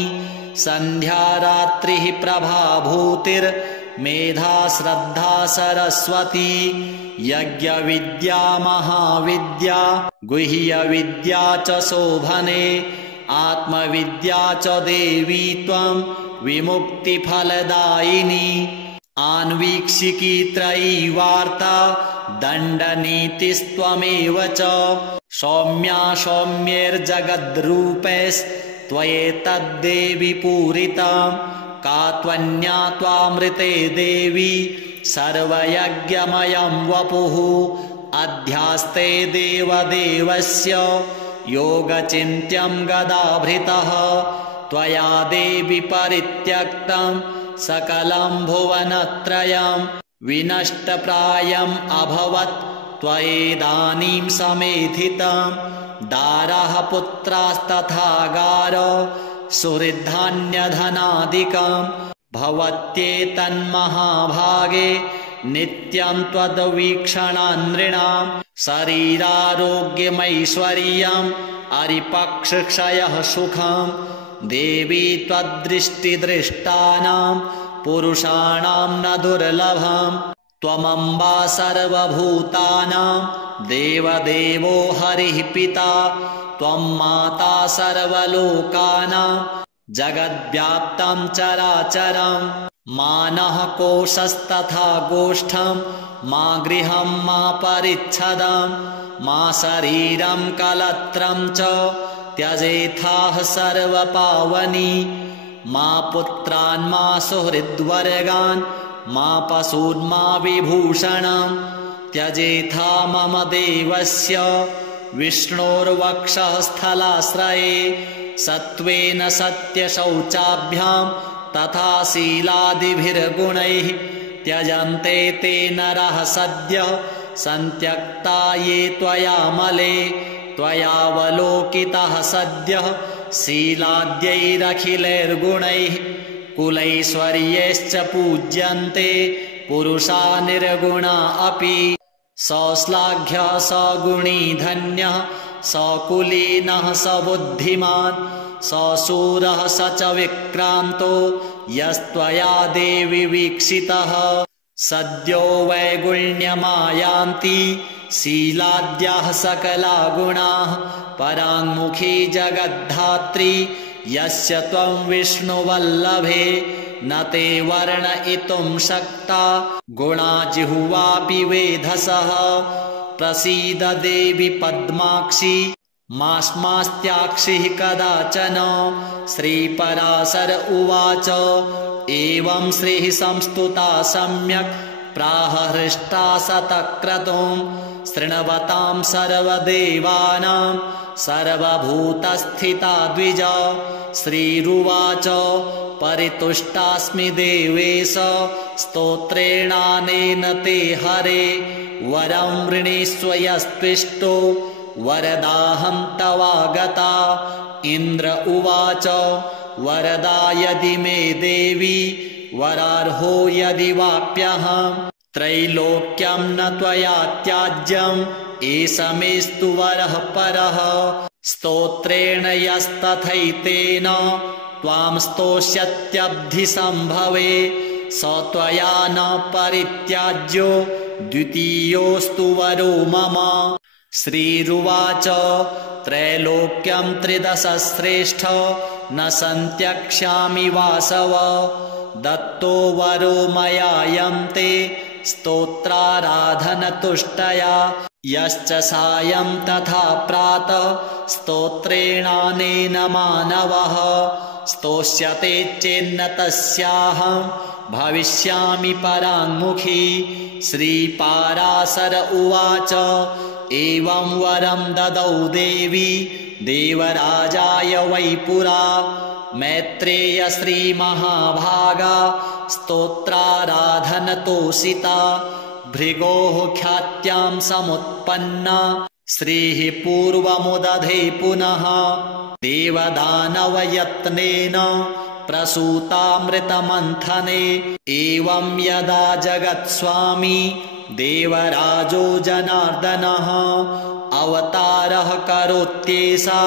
सन्ध्या रात्रिः प्रभाभूतिर् मेधा श्रद्धा सरस्वती यज्ञविद्या महाविद्या गुह्यविद्या च शोभने आत्मविद्या च देवी त्वं विमुक्तिफलदायिनी आन्वीक्षिकी त्रयी वार्ता दण्डनीतिस्त्वमेव च सौम्या सौम्यैर्जगद्रूपैस्त्वयेतद्देवि पूरितां का त्वन्या त्वामृते देवी सर्वयज्ञमयं वपुः अध्यास्ते देवदेवस्य योगचिन्त्यं गदाभृतः त्वया देवि परित्यक्तं सकलं भुवनत्रयं विनष्टप्रायम् अभवत् त्वयेदानीं समेधितं दारः पुत्रास्तथा गारो सुहृद्धान्यधनादिकं भवत्येतन्महाभागे नित्यं त्वद्वीक्षणान्नृणां शरीरारोग्यमैश्वर्यम् अरिपक्षक्षयः सुखं देवी त्वद्दृष्टिदृष्टानां पुरुषाणां न दुर्लभं त्वमम्बा सर्वभूतानां देवदेवो हरिः पिता त्वं माता सर्वलोकानां जगद्व्याप्तं चराचरं मा नः कोशस्तथा गोष्ठं मा गृहं मा परिच्छदं मा शरीरं कलत्रं च त्यजेथाः सर्वपावनी मा पुत्रान् मा सुहृद्वर्गान् मा पशून् मा विभूषणं त्यजेथा मम देवस्य विष्णोर्वक्षः स्थलाश्रये सत्त्वेन सत्यशौचाभ्यां तथा शीलादिभिर्गुणैः त्यजन्ते ते नरः सद्यः सन्त्यक्ता ये त्वयामले त्वयावलोकितः सद्यः शीलाद्यैरखिलैर्गुणैः कुलैश्वर्यैश्च पूज्यन्ते पुरुषा निर्गुणा अपि सौश्लाघ्यः सगुणी धन्यः सकुलीनः स बुद्धिमान् सशूरः स च विक्रान्तो यस्त्वया देवि वीक्षितः सद्यो वैगुण्यमायान्ति शीलाद्याः सकला गुणाः पराङ्मुखी जगद्धात्री यस्य त्वं विष्णुवल्लभे न ते वर्णयितुं शक्ता गुणा जिह्वापि वेधसः प्रसीद देवि पद्माक्षी मास्मास्त्याक्षिः कदाचन श्रीपराशर उवाच एवं श्रीः संस्तुता सम्यक् प्राह हृष्टा शतक्रतुं शृण्वतां सर्वदेवानां सर्वभूतस्थिता द्विज श्रीरुवाच परितुष्टास्मि देवेश स्तोत्रेणानेन ते हरे वरं वृणीष्व यस्त्विष्टो वरदाहं तवागता इन्द्र उवाच वरदा यदि मे देवी वरार्हो यदि वाप्यहं त्रैलोक्यं न त्वया त्याज्यम् एष मेस्तु वरः परः स्तोत्रेण यस्तथैतेन त्वां स्तोष्यत्यब्धिसम्भवे स त्वया न परित्याज्यो द्वितीयोऽस्तु वरो मम श्रीरुवाच त्रैलोक्यं त्रिदशश्रेष्ठ न सन्त्यक्ष्यामि वासव दत्तो वरो मयायं ते स्तोत्राराधनतुष्टया यश्च सायं तथा प्रातः स्तोत्रेणानेन मानवः स्तोष्यते चेन्न तस्याहं भविष्यामि पराङ्मुखी श्रीपराशर उवाच एवं वरं ददौ देवी देवराजाय वै पुरा मैत्रेय श्रीमहाभागा स्तोत्राराधनतोषिता भृगोः ख्यात्यां समुत्पन्ना श्रीः पूर्वमुदधे पुनः देवदानवयत्नेन प्रसूतामृतमन्थने एवं यदा जगत्स्वामी देवराजो जनार्दनः अवतारः करोत्येषा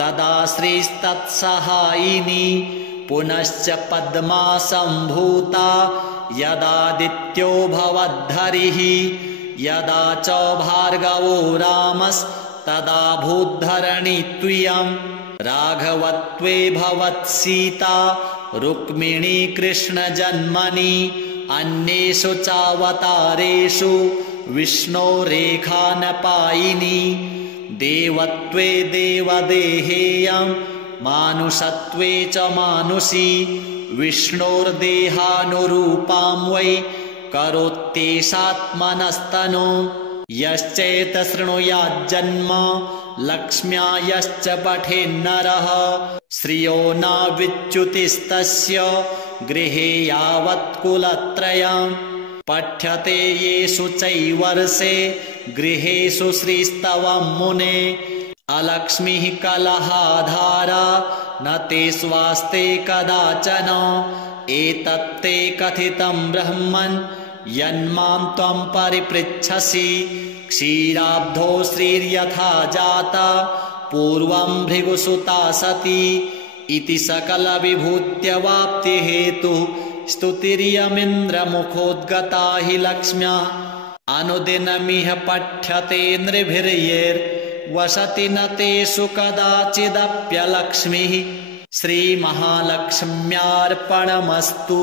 तदा श्रीस्तत्सहायिनी पुनश्च पद्मा सम्भूता यदादित्यो भवद्धरिः यदा च भार्गवो रामस्तदा भूद्धरणी त्वियम् राघवत्वे भवत्सीता रुक्मिणी कृष्णजन्मनि अन्येषु चावतारेषु विष्णोरेखानपायिनी देवत्वे देवदेहेयं मानुषत्वे च मानुषी विष्णोर्देहानुरूपां वै करोत्येषात्मनस्तनु यश्चैतशृणुयाज्जन्म लक्ष्म्या यश्च पठेन्नरः श्रियो न विच्युतिस्तस्य गृहे यावत्कुलत्रयम् पठ्यते येषु चैवर्षे गृहेषु श्रीस्तवं मुने अलक्ष्मीः कलहाधारा न ते स्वास्ते कदाचन एतत्ते कथितं ब्रह्मन् यन्मां त्वं परिपृच्छसि क्षीराब्धो श्रीर्यथा जाता पूर्वं भृगुसुता सती इति सकलविभूत्यवाप्तिहेतुः स्तुतिर्यमिन्द्रमुखोद्गता हि लक्ष्म्या अनुदिनमिह पठ्यते नृभिर्यैर्वसति न तेषु कदाचिदप्यलक्ष्मीः श्रीमहालक्ष्म्यार्पणमस्तु।